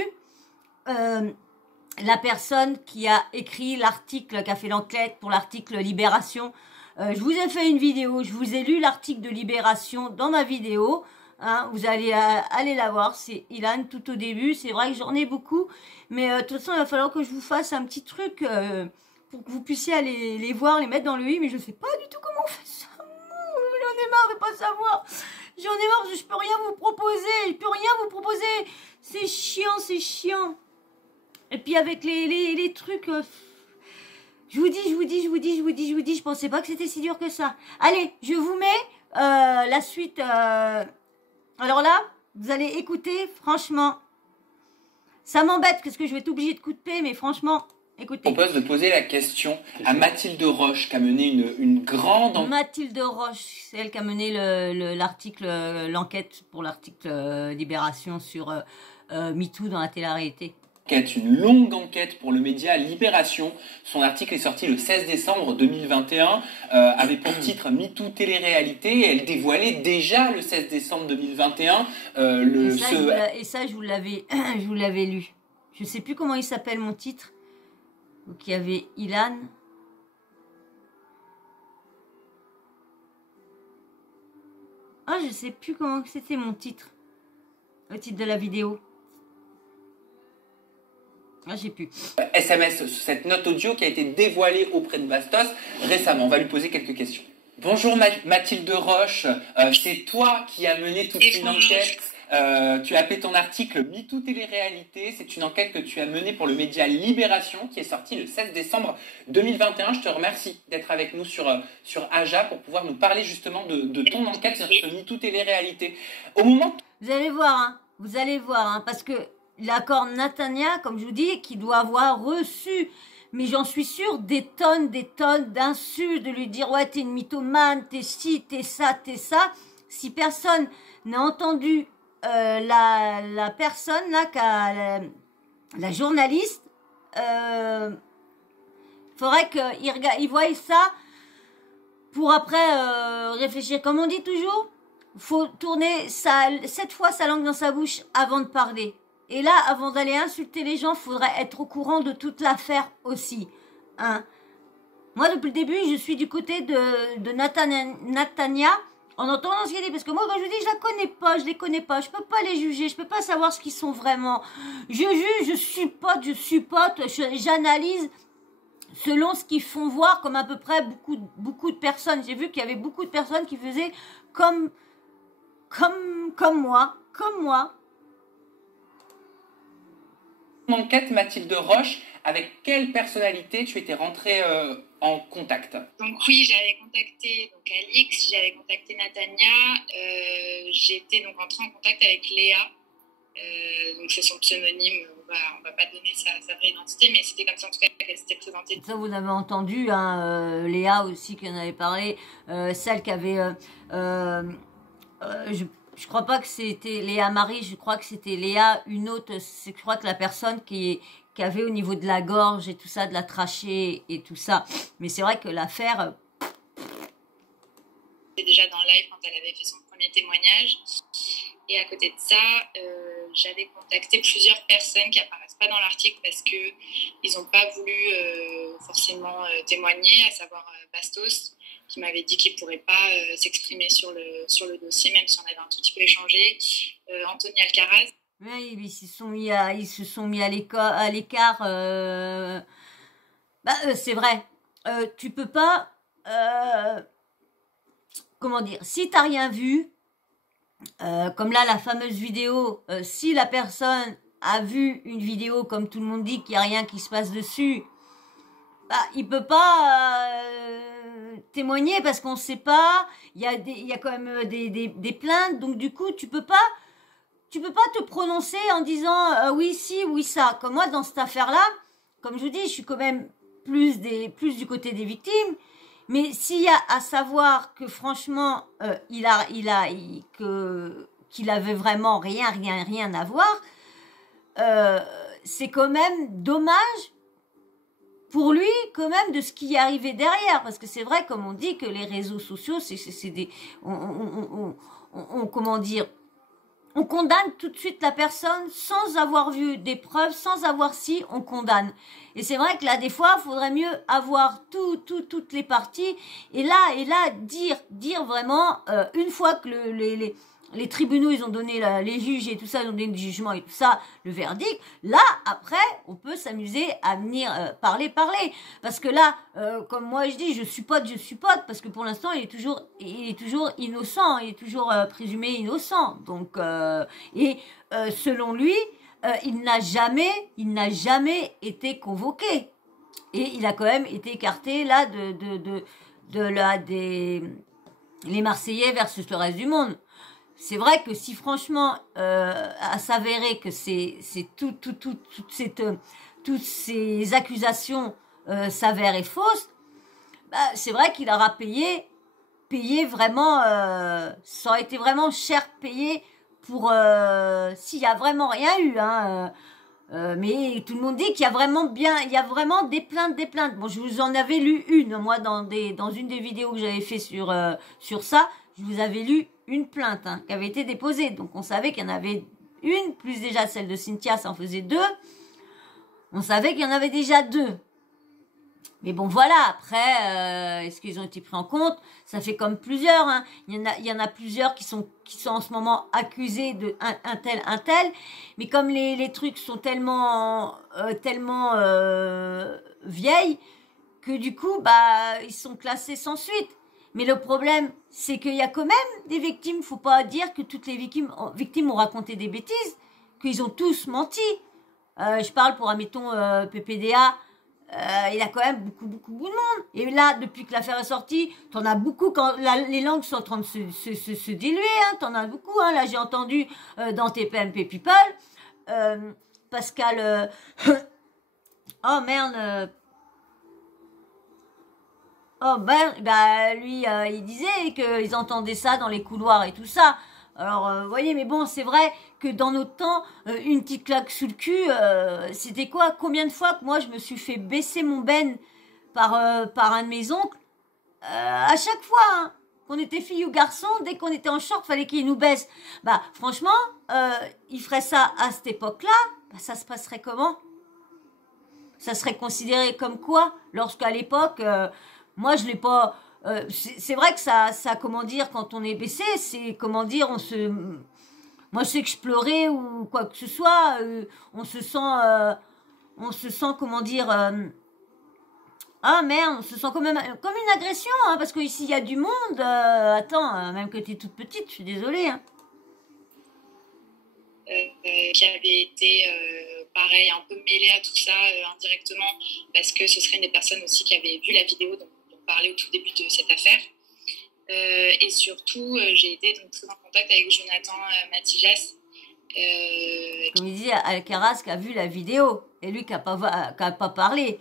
la personne qui a écrit l'article, qui a fait l'enquête pour l'article Libération. Je vous ai fait une vidéo, je vous ai lu l'article de Libération dans ma vidéo. Hein, vous allez aller la voir, c'est Ilan tout au début. C'est vrai que j'en ai beaucoup, mais de toute façon, il va falloir que je vous fasse un petit truc pour que vous puissiez aller les voir, les mettre dans le i, mais je ne sais pas du tout comment on fait ça. J'en ai marre de pas savoir. J'en ai marre, je peux rien vous proposer. C'est chiant. Et puis avec les trucs... Je vous dis, je pensais pas que c'était si dur que ça. Allez, je vous mets la suite. Alors là, vous allez écouter, franchement. Ça m'embête parce que je vais être obligée de couper, mais franchement, écoutez. Je propose de poser la question à Mathilde Roche, qui a mené une grande... Mathilde Roche, c'est elle qui a mené l'enquête pour l'article Libération sur MeToo dans la télé-réalité. Une longue enquête pour le média Libération. Son article est sorti le 16 décembre 2021, avait pour titre MeToo télé-réalité, et elle dévoilait déjà le 16 décembre 2021 et ça, je vous l'avais lu. Je sais plus comment il s'appelle mon titre. Donc il y avait Ilan. Ah, je sais plus comment c'était mon titre. Le titre de la vidéo. Ah, j'ai plus. SMS, cette note audio qui a été dévoilée auprès de Bastos récemment. On va lui poser quelques questions. Bonjour Mathilde Roche, c'est toi qui as mené toute une enquête. Tu as appelé ton article MeToo télé-réalité. C'est une enquête que tu as menée pour le média Libération qui est sorti le 16 décembre 2021. Je te remercie d'être avec nous sur Aja pour pouvoir nous parler justement de ton enquête sur ce MeToo télé-réalité. Au moment... Vous allez voir, hein, parce que l'accord Natania, comme je vous dis, qui doit avoir reçu, mais j'en suis sûre, des tonnes d'insultes, de lui dire « Ouais, t'es une mythomane, t'es ci, t'es ça. » Si personne n'a entendu la personne, là, la journaliste, faudrait qu'il voie ça pour après réfléchir. Comme on dit toujours, faut tourner 7 fois sa langue dans sa bouche avant de parler. Et là, avant d'aller insulter les gens, il faudrait être au courant de toute l'affaire aussi. Hein. Moi, depuis le début, je suis du côté de Natania, en entendant ce qu'elle dit. Parce que moi, quand je vous dis, je les connais pas. Je peux pas les juger, je peux pas savoir ce qu'ils sont vraiment. Je juge, je supporte, j'analyse selon ce qu'ils font voir, comme à peu près beaucoup de personnes. J'ai vu qu'il y avait beaucoup de personnes qui faisaient comme moi. enquête, Mathilde Roche, avec quelle personnalité tu étais rentrée en contact? Donc oui, j'avais contacté donc Alix, j'avais contacté Natania, j'étais donc entrée en contact avec Léa, donc c'est son pseudonyme, on va pas donner sa vraie identité, mais c'était comme ça en tout cas qu'elle s'était présentée. Ça, vous avez entendu, hein, Léa aussi qui en avait parlé, celle qui avait... je crois pas que c'était Léa Marie, je crois que c'était Léa, une autre, je crois que la personne qui avait au niveau de la gorge et tout ça, de la trachée et tout ça. Mais c'est vrai que l'affaire... C'était déjà dans live quand elle avait fait son premier témoignage. Et à côté de ça, j'avais contacté plusieurs personnes qui apparaissent pas dans l'article parce que ils n'ont pas voulu forcément témoigner, à savoir Bastos, qui m'avait dit qu'il ne pourrait pas s'exprimer sur le dossier, même si on avait un tout petit peu échangé. Anthony Alcaraz. Oui, ils se sont mis à l'écart. C'est vrai. Tu peux pas... comment dire, si t'as rien vu, comme là la fameuse vidéo, si la personne a vu une vidéo comme tout le monde dit qu'il n'y a rien qui se passe dessus, il peut pas témoigner parce qu'on ne sait pas, il y a quand même des plaintes, donc du coup tu peux pas te prononcer en disant oui si, oui ça. Comme moi dans cette affaire-là, comme je vous dis, je suis quand même plus du côté des victimes. Mais s'il y a à savoir que franchement, qu'il avait vraiment rien à voir, c'est quand même dommage pour lui quand même de ce qui est arrivé derrière. Parce que c'est vrai, comme on dit, que les réseaux sociaux, c'est des... comment dire, on condamne tout de suite la personne sans avoir vu des preuves, sans avoir si on condamne. Et c'est vrai que là, des fois, il faudrait mieux avoir toutes les parties et là, dire vraiment, une fois que les tribunaux, ils ont donné, les juges et tout ça, ils ont donné le jugement et tout ça, le verdict, là, après, on peut s'amuser à venir parler. Parce que là, comme moi je dis, je supporte, parce que pour l'instant, il est toujours innocent, il est toujours présumé innocent. Donc, selon lui, il n'a jamais été convoqué. Et il a quand même été écarté, là, les Marseillais versus le reste du monde. C'est vrai que si franchement, à s'avérer que toutes ces accusations s'avèrent et fausses, c'est vrai qu'il aura payé vraiment, ça aurait été vraiment cher payé pour s'il y a vraiment rien eu, hein. Mais tout le monde dit qu'il y a vraiment des plaintes. Bon, je vous en avais lu une, moi, dans une des vidéos que j'avais fait sur ça, je vous avais lu une plainte qui avait été déposée. Donc, on savait qu'il y en avait une, plus déjà celle de Cynthia, ça en faisait 2. On savait qu'il y en avait déjà 2. Mais bon, voilà, après, est-ce qu'ils ont été pris en compte? Ça fait comme plusieurs, hein. Il y en a plusieurs qui sont en ce moment accusés de un tel. Mais comme les trucs sont tellement vieilles, que du coup, ils sont classés sans suite. Mais le problème, c'est qu'il y a quand même des victimes. Faut pas dire que toutes les victimes ont raconté des bêtises, qu'ils ont tous menti. Je parle pour, admettons, PPDA. Il y a quand même beaucoup de monde. Et là, depuis que l'affaire est sortie, t'en as beaucoup quand les langues sont en train de se diluer. Hein, t'en as beaucoup. Hein. Là, j'ai entendu dans TPMP People, Pascal. Oh merde. Oh lui, il disait qu'ils entendaient ça dans les couloirs et tout ça. Alors, vous voyez, mais bon, c'est vrai que dans notre temps, une petite claque sous le cul, c'était quoi? Combien de fois que moi, je me suis fait baisser mon ben par un de mes oncles? À chaque fois, hein, qu'on était fille ou garçon, dès qu'on était en short, fallait qu'il nous baisse. Franchement, il ferait ça à cette époque-là, ça se passerait comment? Ça serait considéré comme quoi? Lorsqu'à l'époque, moi, je l'ai pas... c'est vrai que ça, comment dire, quand on est baissé, c'est, comment dire, moi, je sais que je pleurais ou quoi que ce soit, on se sent, comment dire, ah merde, on se sent comme une agression, hein, parce que ici il y a du monde, attends, même que tu es toute petite, je suis désolée, hein. Qui avait été pareil, un peu mêlée à tout ça indirectement, parce que ce seraient des personnes aussi qui avaient vu la vidéo dont on parlait au tout début de cette affaire. Et surtout, j'ai été donc très en contact avec Jonathan Matijas. Comme il dit, Alcaraz qui a vu la vidéo et lui qui n'a pas parlé.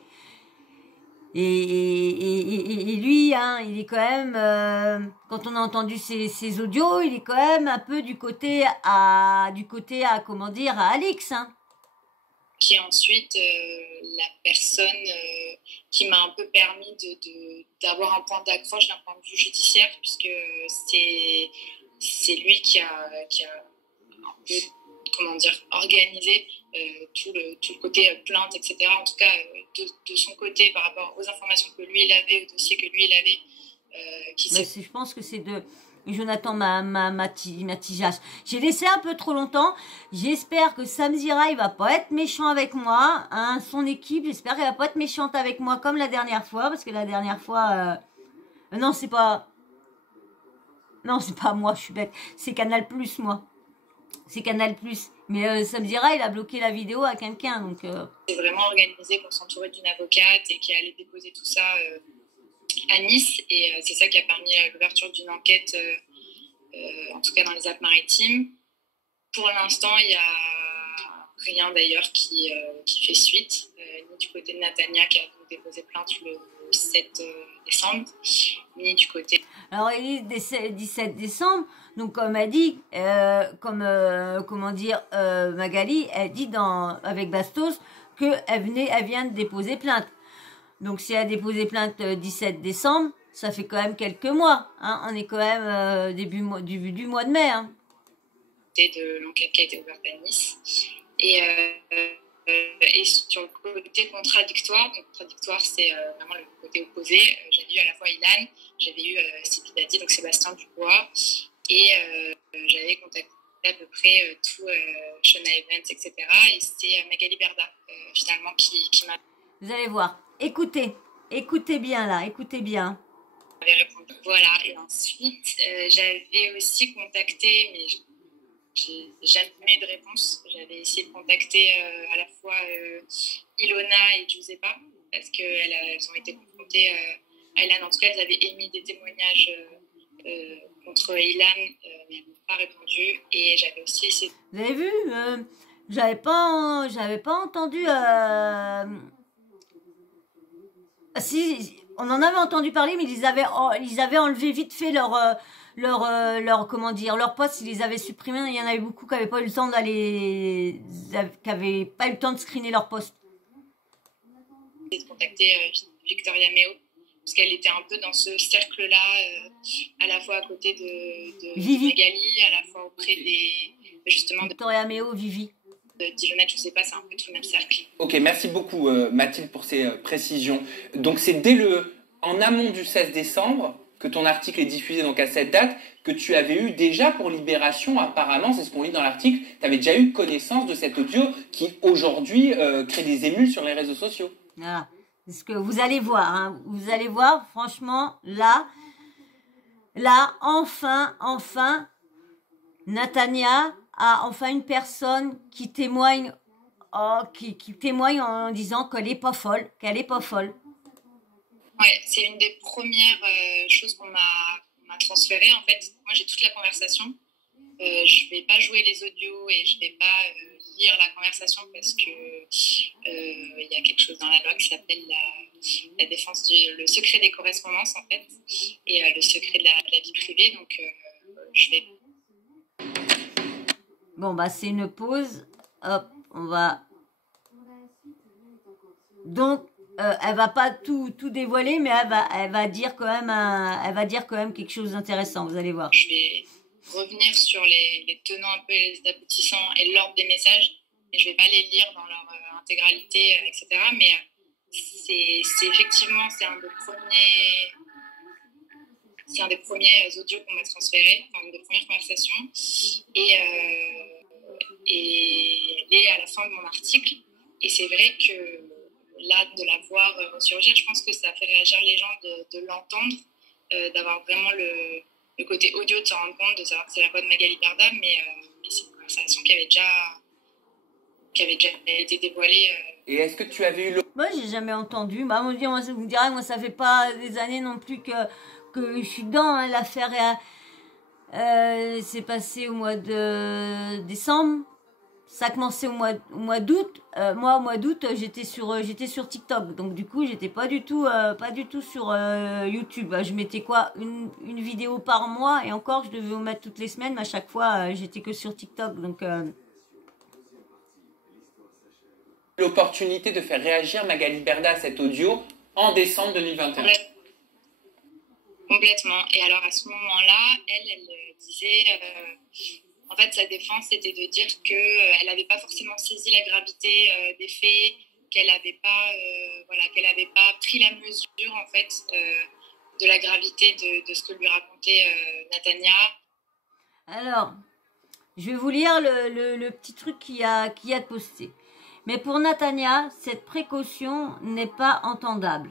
Et lui, hein, il est quand même, quand on a entendu ces audios, il est quand même un peu du côté à comment dire, à Alix, hein. Qui est ensuite la personne qui m'a un peu permis d'avoir un point d'accroche d'un point de vue judiciaire, puisque c'est lui qui a un peu, comment dire, organisé tout le côté plainte, etc. En tout cas, de son côté, par rapport aux informations que lui, il avait, au dossier que lui, il avait. Je pense que c'est de Jonathan Matijas. J'ai laissé un peu trop longtemps. J'espère que Sam Zira, il va pas être méchant avec moi. Hein, son équipe, j'espère qu'elle va pas être méchante avec moi comme la dernière fois. Parce que la dernière fois... non, c'est pas... Non, c'est pas moi, je suis bête. C'est Canal+, moi. C'est Canal+. Mais Sam Zira, il a bloqué la vidéo à quelqu'un. Donc, c'est vraiment organisé pour s'entourer d'une avocate et qui allait déposer tout ça à Nice. Et c'est ça qui a permis l'ouverture d'une enquête, en tout cas dans les Alpes-Maritimes. Pour l'instant, il n'y a rien d'ailleurs qui fait suite, ni du côté de Natania qui a donc déposé plainte le 7 décembre, ni du côté... Alors, il est 17 décembre, donc comme elle dit, comment dire, Magali, elle dit avec Bastos qu'elle vient de déposer plainte. Donc, si elle a déposé plainte 17 décembre, ça fait quand même quelques mois. Hein, on est quand même début du mois de mai. Hein. De l'enquête qui a été ouverte à Nice. Et sur le côté contradictoire, c'est vraiment le côté opposé. J'avais eu à la fois Ilan, j'avais eu Sipidati, donc Sébastien Dubois, et j'avais contacté à peu près tout Shona Evans, etc. Et c'était Magali Berda, finalement, qui m'a... Vous allez voir. Écoutez bien là, écoutez bien. Répondu. Voilà, et ensuite, j'avais aussi contacté, mais j'ai jamais eu de réponse. J'avais essayé de contacter à la fois Ilona et Giuseppa, parce qu'elles ont été confrontées à Ilan. En tout cas, elles avaient émis des témoignages contre Ilan, mais elles n'ont pas répondu. Et j'avais aussi essayé... Vous avez vu j'avais pas entendu... Si, on en avait entendu parler, mais ils avaient enlevé vite fait leur comment dire, leur poste, ils les avaient supprimés. Il y en avait beaucoup qui n'avaient pas eu le temps qui n'avaient pas eu le temps de screener leur poste. J'ai contacté Victoria Meo, parce qu'elle était un peu dans ce cercle-là, à la fois à côté de Magali, à la fois auprès justement Victoria Meo, Vivi. D'Ilona, je ne sais pas, c'est un peu tout le même cercle. Ok, merci beaucoup Mathilde pour ces précisions. Donc c'est en amont du 16 décembre que ton article est diffusé, donc à cette date, que tu avais eu déjà pour Libération, apparemment, c'est ce qu'on lit dans l'article, tu avais déjà eu connaissance de cet audio qui aujourd'hui crée des émules sur les réseaux sociaux. Voilà, c'est ce que vous allez voir, hein. Vous allez voir, franchement, là, enfin, Natania a enfin une personne qui témoigne, qui témoigne en disant qu'elle est pas folle. Ouais, c'est une des premières choses qu'on m'a transférée. En fait, moi j'ai toute la conversation. Je vais pas jouer les audios et je vais pas lire la conversation parce que y a quelque chose dans la loi qui s'appelle la défense le secret des correspondances en fait et le secret de la vie privée. Donc je vais... Bon, bah, c'est une pause. Hop, on va... Donc, elle va pas tout dévoiler, mais elle va dire quand même quelque chose d'intéressant, vous allez voir. Je vais revenir sur les tenants un peu et les aboutissants et l'ordre des messages. Et je vais pas les lire dans leur intégralité, etc. Mais c'est effectivement, c'est un des premiers audios qu'on m'a transféré, enfin une des premières conversations. Et elle est à la fin de mon article. Et c'est vrai que là, de la voir ressurgir, je pense que ça fait réagir les gens de l'entendre, d'avoir vraiment le côté audio, de se rendre compte, de savoir que c'est la voix de Magali Berda, mais c'est une conversation qui avait qui avait déjà été dévoilée. Et est-ce que tu avais eu le... Moi, j'ai jamais entendu. Bah, vous me direz, moi, ça fait pas des années non plus que je suis dedans. Hein. L'affaire s'est passée au mois de décembre. Ça a commencé au mois d'août. Moi, au mois d'août, j'étais sur TikTok. Donc, du coup, j'étais pas du tout sur YouTube. Je mettais quoi, une vidéo par mois. Et encore, je devais vous mettre toutes les semaines. Mais à chaque fois, j'étais que sur TikTok. Donc, l'opportunité de faire réagir Magali Berda à cet audio en décembre 2021. Complètement. Et alors, à ce moment-là, elle disait... en fait, sa défense, c'était de dire qu'elle n'avait pas forcément saisi la gravité des faits, qu'elle n'avait pas pris la mesure, en fait, de la gravité de ce que lui racontait Natania. Alors, je vais vous lire le petit truc qu'il y a de posté. Mais pour Natania, cette précaution n'est pas entendable.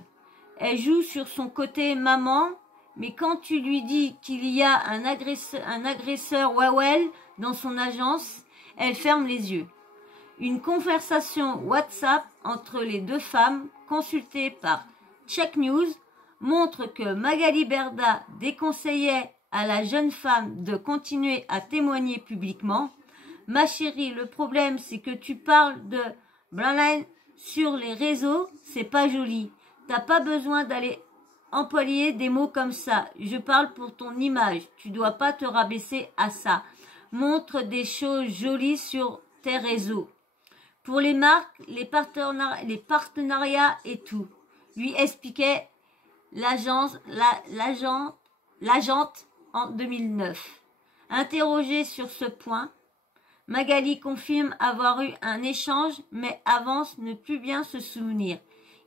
Elle joue sur son côté maman, mais quand tu lui dis qu'il y a un agresseur Wawel dans son agence, elle ferme les yeux. Une conversation WhatsApp entre les deux femmes, consultée par Check News, montre que Magali Berda déconseillait à la jeune femme de continuer à témoigner publiquement. Ma chérie, le problème c'est que tu parles de blablabla sur les réseaux, c'est pas joli. T'as pas besoin d'aller employer des mots comme ça. Je parle pour ton image. Tu dois pas te rabaisser à ça. Montre des choses jolies sur tes réseaux. Pour les marques, les partenariats et tout. Lui expliquait l'agente en 2009. Interrogée sur ce point, Magali confirme avoir eu un échange, mais avance ne plus bien se souvenir.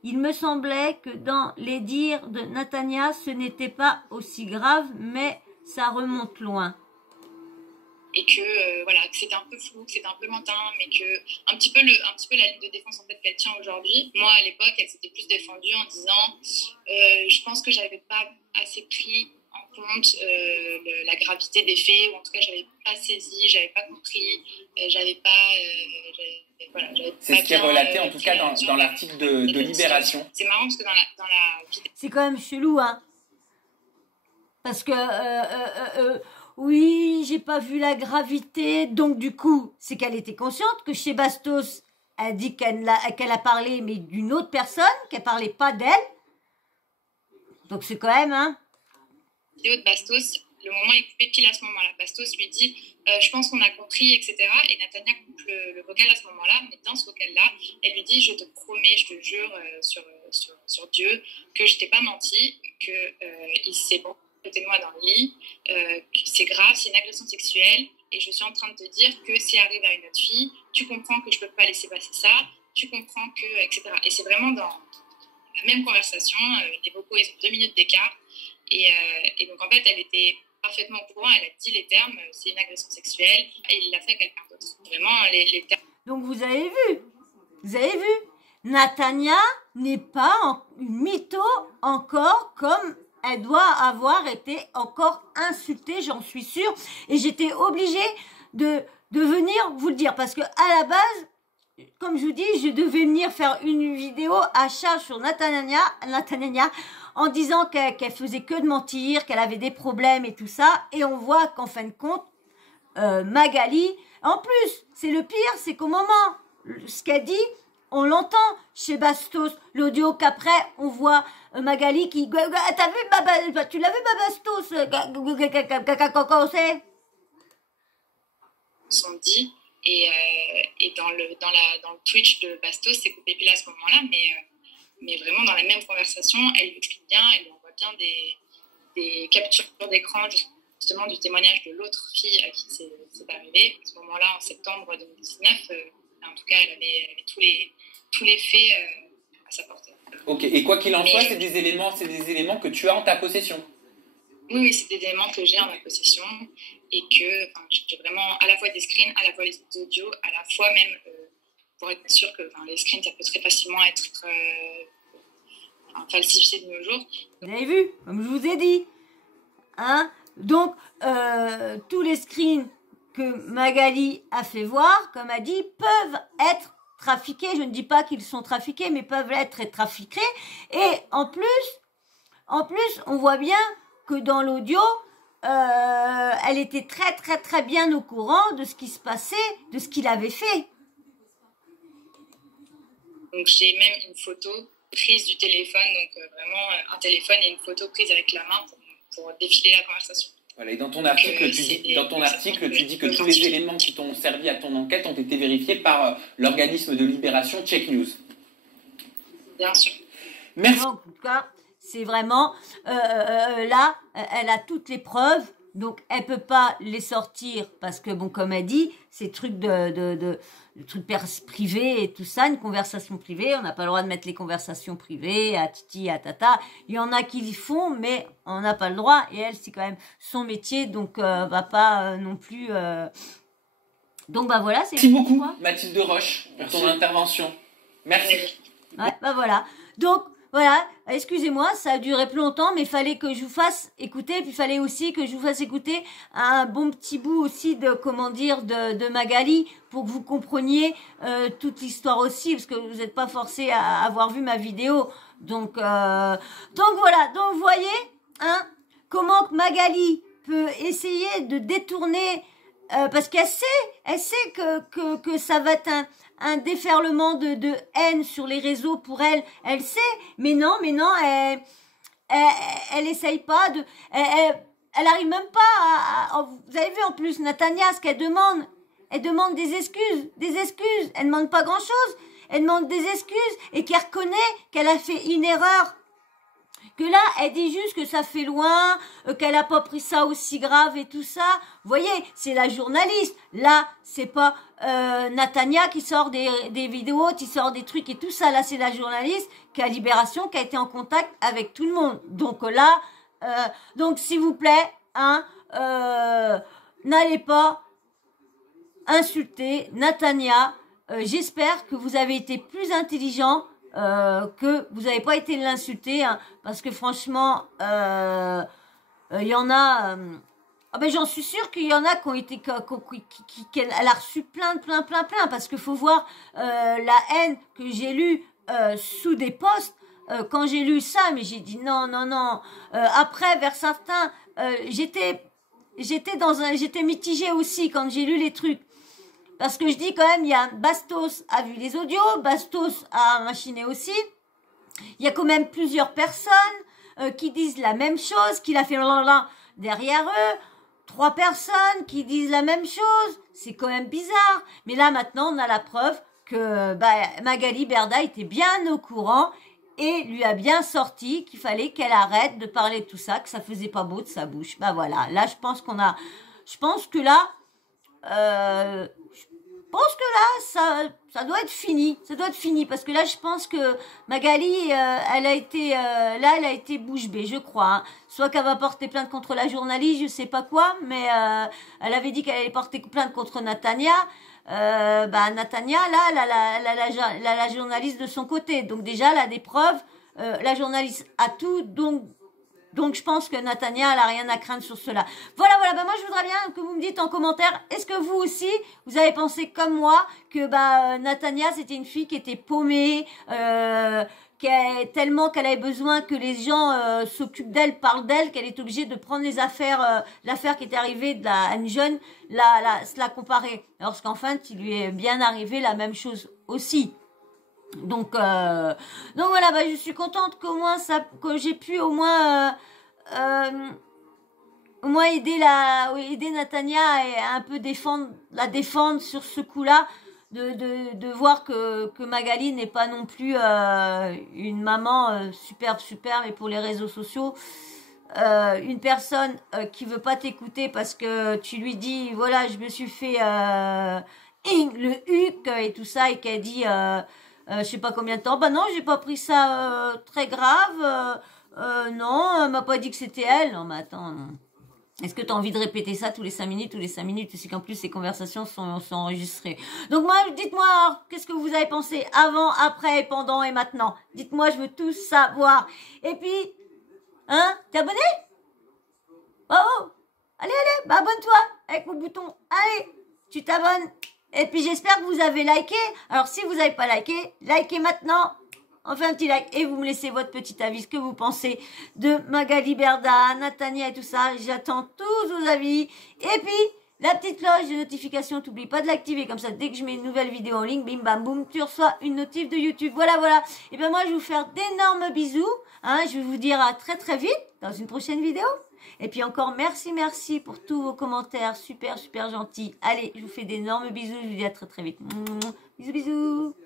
Il me semblait que dans les dires de Natania, ce n'était pas aussi grave, mais ça remonte loin. Et que que c'était un peu flou, que c'était un peu lointain, mais que un petit peu la ligne de défense en fait qu'elle tient aujourd'hui. Moi à l'époque, elle s'était plus défendue en disant je pense que j'avais pas assez pris en compte la gravité des faits, ou en tout cas j'avais pas saisi, j'avais pas compris, j'avais pas c'est ce qui est relaté en tout cas dans l'article de Libération. C'est marrant parce que dans la c'est quand même chelou, hein, parce que oui, j'ai pas vu la gravité, donc du coup, c'est qu'elle était consciente que chez Bastos, elle dit qu'elle a parlé, mais d'une autre personne, qu'elle parlait pas d'elle. Donc c'est quand même, hein. vidéo de Bastos, le moment est coupé pile à ce moment-là. Bastos lui dit je pense qu'on a compris, etc. Et Natania coupe le vocal à ce moment-là, mais dans ce vocal-là, elle lui dit je te promets, je te jure sur Dieu que je t'ai pas menti, que il s'est bon côté de moi dans le lit, c'est grave, c'est une agression sexuelle, et je suis en train de te dire que si arrive à une autre fille, tu comprends que je peux pas laisser passer ça, tu comprends que, etc. Et c'est vraiment dans la même conversation, les vocaux, ils ont 2 minutes d'écart, et donc en fait, elle était parfaitement au courant, elle a dit les termes, c'est une agression sexuelle, et il l'a fait à quelqu'un d'autre. Vraiment, les termes. Donc vous avez vu, Natania n'est pas une mytho encore comme elle doit avoir été encore insultée, j'en suis sûre. Et j'étais obligée de venir vous le dire. Parce que à la base, comme je vous dis, je devais venir faire une vidéo à charge sur Natania en disant qu'elle faisait que de mentir, qu'elle avait des problèmes et tout ça. Et on voit qu'en fin de compte, Magali, en plus, c'est le pire, c'est qu'au moment, ce qu'elle dit, on l'entend chez Bastos, l'audio qu'après, on voit Magali qui... T'as vu, tu l'as vu, Bastos, quand c'est sont dit, et dans le Twitch de Bastos, c'est coupé pile à ce moment-là, mais vraiment dans la même conversation, elle lui explique bien, elle lui envoie bien des captures d'écran, justement du témoignage de l'autre fille à qui c'est arrivé. À ce moment-là, en septembre 2019, en tout cas, elle avait tous les faits à sa portée. Ok, et quoi qu'il en soit, c'est des éléments que tu as en ta possession. Oui, c'est des éléments que j'ai en ma possession, et que j'ai vraiment à la fois des screens, à la fois les audios, à la fois même pour être sûr que les screens, ça peut très facilement être falsifié de nos jours. Vous avez vu, comme je vous ai dit, hein. Donc tous les screens que Magali a fait voir, comme a dit, peuvent être trafiqués. Je ne dis pas qu'ils sont trafiqués, mais peuvent être trafiqués. Et en plus, on voit bien que dans l'audio, elle était très bien au courant de ce qui se passait, de ce qu'il avait fait. Donc j'ai même une photo prise du téléphone, donc vraiment un téléphone et une photo prise avec la main pour défiler la conversation. Voilà, et dans ton article, tu dis que tous les éléments qui t'ont servi à ton enquête ont été vérifiés par l'organisme de libération Check News. Bien sûr. Merci. En tout cas, c'est vraiment là, elle a toutes les preuves, donc elle peut pas les sortir parce que bon, comme elle dit, c'est trucs de trucs privés et tout ça, une conversation privée, on n'a pas le droit de mettre les conversations privées à titi, à tata. Il y en a qui le font, mais on n'a pas le droit. Et elle, c'est quand même son métier, donc va pas non plus. Donc bah voilà, c'est. Merci beaucoup, Mathilde Roche, pour ton intervention. Merci. Ouais, bah voilà. Donc voilà, excusez-moi, ça a duré plus longtemps, mais il fallait que je vous fasse écouter, puis il fallait aussi que je vous fasse écouter un bon petit bout aussi de, comment dire, de Magali, pour que vous compreniez toute l'histoire aussi, parce que vous n'êtes pas forcé à avoir vu ma vidéo. Donc voilà, donc vous voyez, hein, comment Magali peut essayer de détourner, parce qu'elle sait que ça va être un déferlement de haine sur les réseaux pour elle. Elle sait, mais non, elle essaye pas de, elle arrive même pas vous avez vu en plus Natania, ce qu'elle demande. Elle demande des excuses. Elle demande pas grand chose. Elle demande des excuses et qu'elle reconnaît qu'elle a fait une erreur. Que là, elle dit juste que ça fait loin, qu'elle a pas pris ça aussi grave et tout ça. Vous voyez, c'est la journaliste. Là, c'est pas Natania qui sort des vidéos, qui sort des trucs et tout ça. Là, c'est la journaliste qui a Libération, qui a été en contact avec tout le monde. Donc là, donc s'il vous plaît, hein, n'allez pas insulter Natania. J'espère que vous avez été plus intelligent. Que vous n'avez pas été l'insulter, hein, parce que franchement, il y en a. J'en suis sûre qu'il y en a qui ont été, qu'elle a reçu plein, parce que faut voir la haine que j'ai lue sous des posts. Quand j'ai lu ça, mais j'ai dit non. Après, vers certains, j'étais mitigée aussi quand j'ai lu les trucs. Parce que je dis quand même, il y a Bastos a vu les audios, Bastos a machiné aussi. Il y a quand même plusieurs personnes qui disent la même chose, qu'il a fait derrière eux. 3 personnes qui disent la même chose. C'est quand même bizarre. Mais là, maintenant, on a la preuve que Magali Berda était bien au courant et lui a bien sorti qu'il fallait qu'elle arrête de parler de tout ça, que ça faisait pas beau de sa bouche. Voilà. Là, je pense que là, ça doit être fini. Ça doit être fini parce que là, je pense que Magali, elle a été bouche bée, je crois. Hein. Soit qu'elle va porter plainte contre la journaliste, je sais pas quoi, mais elle avait dit qu'elle allait porter plainte contre Natania. Natania, là, elle a la journaliste de son côté. Donc déjà, elle a des preuves. La journaliste a tout, donc je pense que Natania, elle a rien à craindre sur cela. Voilà, moi je voudrais bien que vous me dites en commentaire, est-ce que vous aussi, vous avez pensé comme moi que Natania, c'était une fille qui était paumée, tellement qu'elle avait besoin que les gens s'occupent d'elle, parlent d'elle, qu'elle est obligée de prendre les affaires, l'affaire qui est arrivée à une jeune, la comparer. Alors qu'enfin, il lui est bien arrivé la même chose aussi. Donc voilà, je suis contente que j'ai pu au moins aider Natania et un peu la défendre sur ce coup-là, de voir que Magali n'est pas non plus une maman superbe et pour les réseaux sociaux. Une personne qui veut pas t'écouter parce que tu lui dis voilà, je me suis fait le huc et tout ça, et qu'elle dit je sais pas combien de temps. Non, j'ai pas pris ça très grave. Non, elle m'a pas dit que c'était elle. Non, mais attends. Non. Est-ce que tu as envie de répéter ça tous les 5 minutes, c'est qu'en plus ces conversations sont enregistrées. Donc moi, dites-moi, qu'est-ce que vous avez pensé avant, après, pendant et maintenant? Dites-moi, je veux tout savoir. Et puis, hein, t'es abonné? Oh, allez, abonne-toi. avec mon bouton. Allez, tu t'abonnes. Et puis j'espère que vous avez liké. Alors si vous n'avez pas liké, likez maintenant. On fait un petit like et vous me laissez votre petit avis, ce que vous pensez de Magali Berda, Natania et tout ça. J'attends tous vos avis. Et puis, la petite cloche de notification, t'oublies pas de l'activer. Comme ça, dès que je mets une nouvelle vidéo en ligne, bim bam boum, tu reçois une notif de YouTube. Voilà, voilà. Et ben moi, je vais vous faire d'énormes bisous. Hein, je vais vous dire à très très vite dans une prochaine vidéo. Et puis encore, merci pour tous vos commentaires. Super, super gentils. Allez, je vous fais d'énormes bisous. Je vous dis à très très vite. Bisous, bisous.